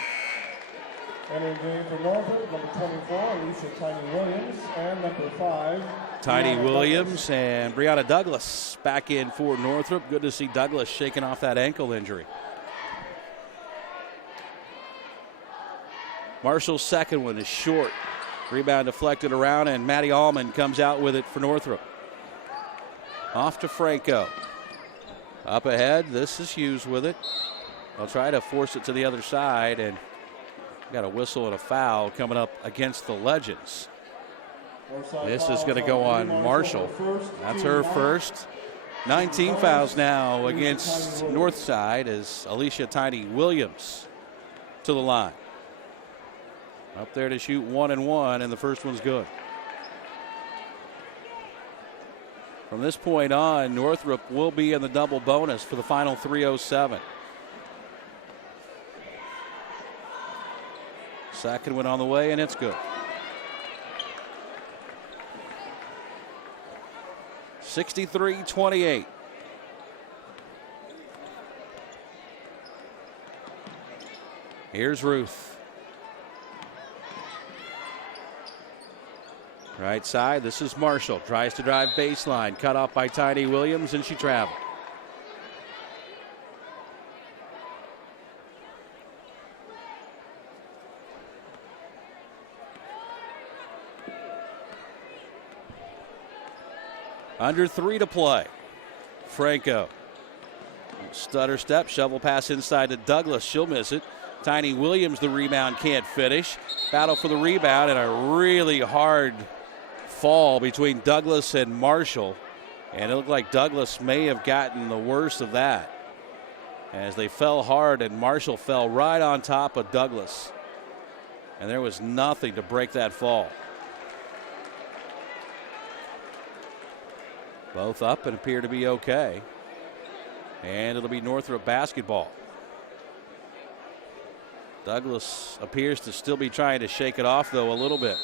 Entering game for Northrop, number 24, Alicia Tiny Williams, and number 5, Tiny Williams and Brianna Douglas back in for Northrop. Good to see Douglas shaking off that ankle injury. Marshall's second one is short. Rebound deflected around, and Maddie Allman comes out with it for Northrop. Off to Franco. Up ahead, this is Hughes with it. They'll try to force it to the other side, and got a whistle and a foul coming up against the Legends. This is going to go on Marshall. That's her first. 19 fouls now against Northside as Alicia Tiny Williams to the line. Up there to shoot 1 and 1, and the first one's good. From this point on, Northrop will be in the double bonus for the final 3:07. Second one on the way, and it's good. 63-28. Here's Ruth. Right side, this is Marshall. Tries to drive baseline. Cut off by Tiny Williams, and she traveled. Under 3 to play. Franco. Stutter step, shovel pass inside to Douglas. She'll miss it. Tiny Williams, the rebound, can't finish. Battle for the rebound, and a really hard fall between Douglas and Marshall. And it looked like Douglas may have gotten the worst of that, as they fell hard, and Marshall fell right on top of Douglas. And there was nothing to break that fall. Both up and appear to be okay. And it'll be Northrop basketball. Douglas appears to still be trying to shake it off, though, a little bit.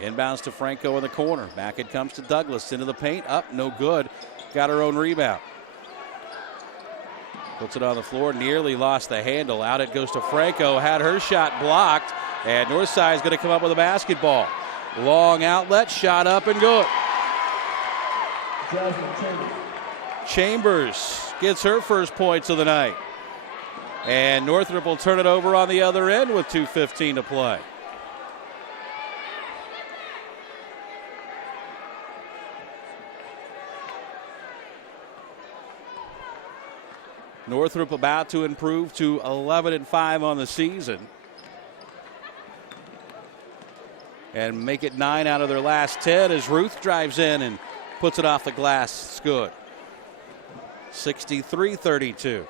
Inbounds to Franco in the corner. Back it comes to Douglas into the paint. Up, no good. Got her own rebound. Puts it on the floor. Nearly lost the handle. Out it goes to Franco. Had her shot blocked. And Northside is going to come up with a basketball. Long outlet. Shot up and good. Chambers gets her first points of the night. And Northrop will turn it over on the other end with 2:15 to play. Northrop about to improve to 11-5 on the season and make it 9 out of their last 10 as Ruth drives in and puts it off the glass. It's good. 63-32.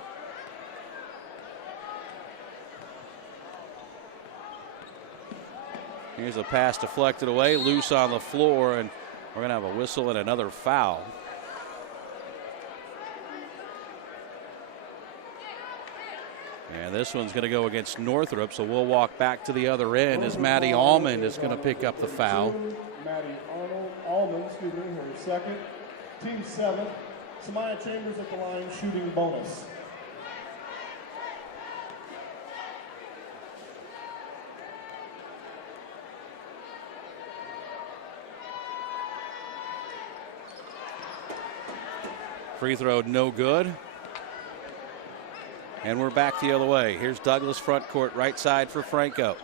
Here's a pass deflected away, loose on the floor, and we're going to have a whistle and another foul. And this one's going to go against Northrop, so we'll walk back to the other end as Maddie Almond is going to pick up the foul. Maddie Almond, her second. Team 7. Samaya Chambers at the line, shooting bonus. Free throw no good. And we're back the other way. Here's Douglas front court, right side for Franco.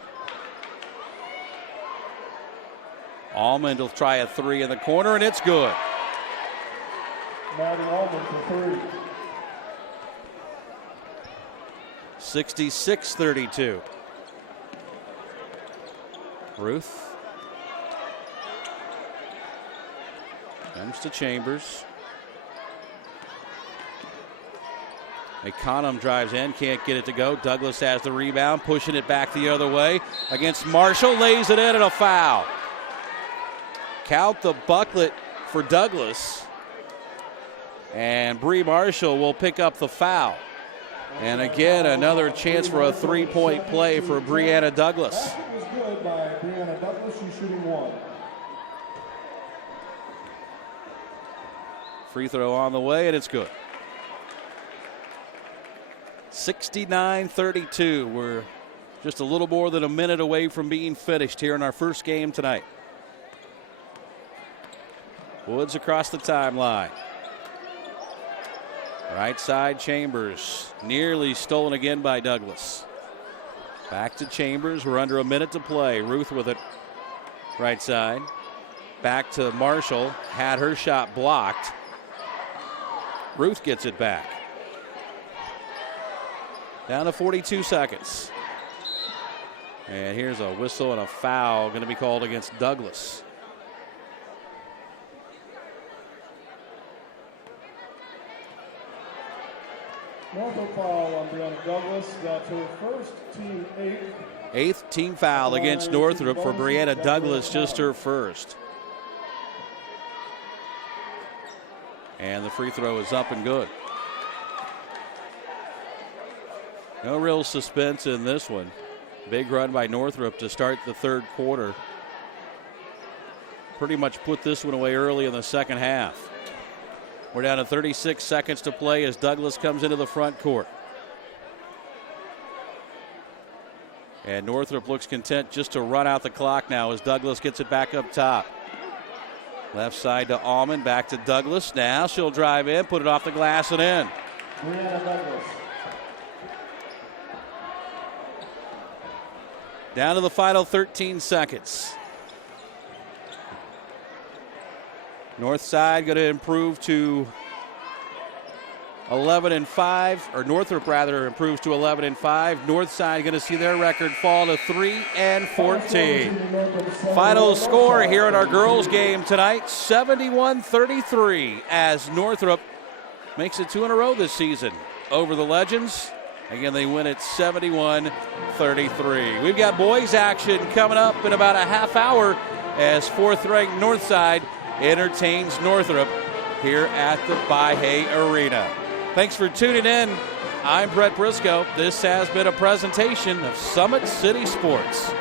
Almond will try a 3 in the corner, and it's good. Maddie Almond for 3. 66-32. Ruth. Comes to Chambers. McConnum drives in, can't get it to go. Douglas has the rebound, pushing it back the other way against Marshall, lays it in, and a foul. Count the bucket for Douglas. And Bree Marshall will pick up the foul. And again, another chance for a 3-point play for Brianna Douglas. Basket was good by Brianna Douglas. She's shooting 1. Free throw on the way, and it's good. 69-32. We're just a little more than a minute away from being finished here in our first game tonight. Woods across the timeline. Right side, Chambers. Nearly stolen again by Douglas. Back to Chambers. We're under a minute to play. Ruth with it. Right side. Back to Marshall. Had her shot blocked. Ruth gets it back. Down to 42 seconds. And here's a whistle and a foul going to be called against Douglas. Northrop foul on Brianna Douglas. That's her first, team 8th. 8th team foul against Northrop for Brianna Douglas, just her first. And the free throw is up and good. No real suspense in this one. Big run by Northrop to start the third quarter. Pretty much put this one away early in the second half. We're down to 36 seconds to play as Douglas comes into the front court. And Northrop looks content just to run out the clock now as Douglas gets it back up top. Left side to Allman, back to Douglas. Now she'll drive in, put it off the glass and in. Down to the final 13 seconds. North side going to improve to 11-5, or Northrop rather improves to 11-5. North side going to see their record fall to 3-14. Final score here at our girls game tonight, 71-33, as Northrop makes it 2 in a row this season over the Legends. Again, they win at 71-33. We've got boys action coming up in about a half hour as 4th-ranked Northside entertains Northrop here at the Bahia Arena. Thanks for tuning in. I'm Brett Briscoe. This has been a presentation of Summit City Sports.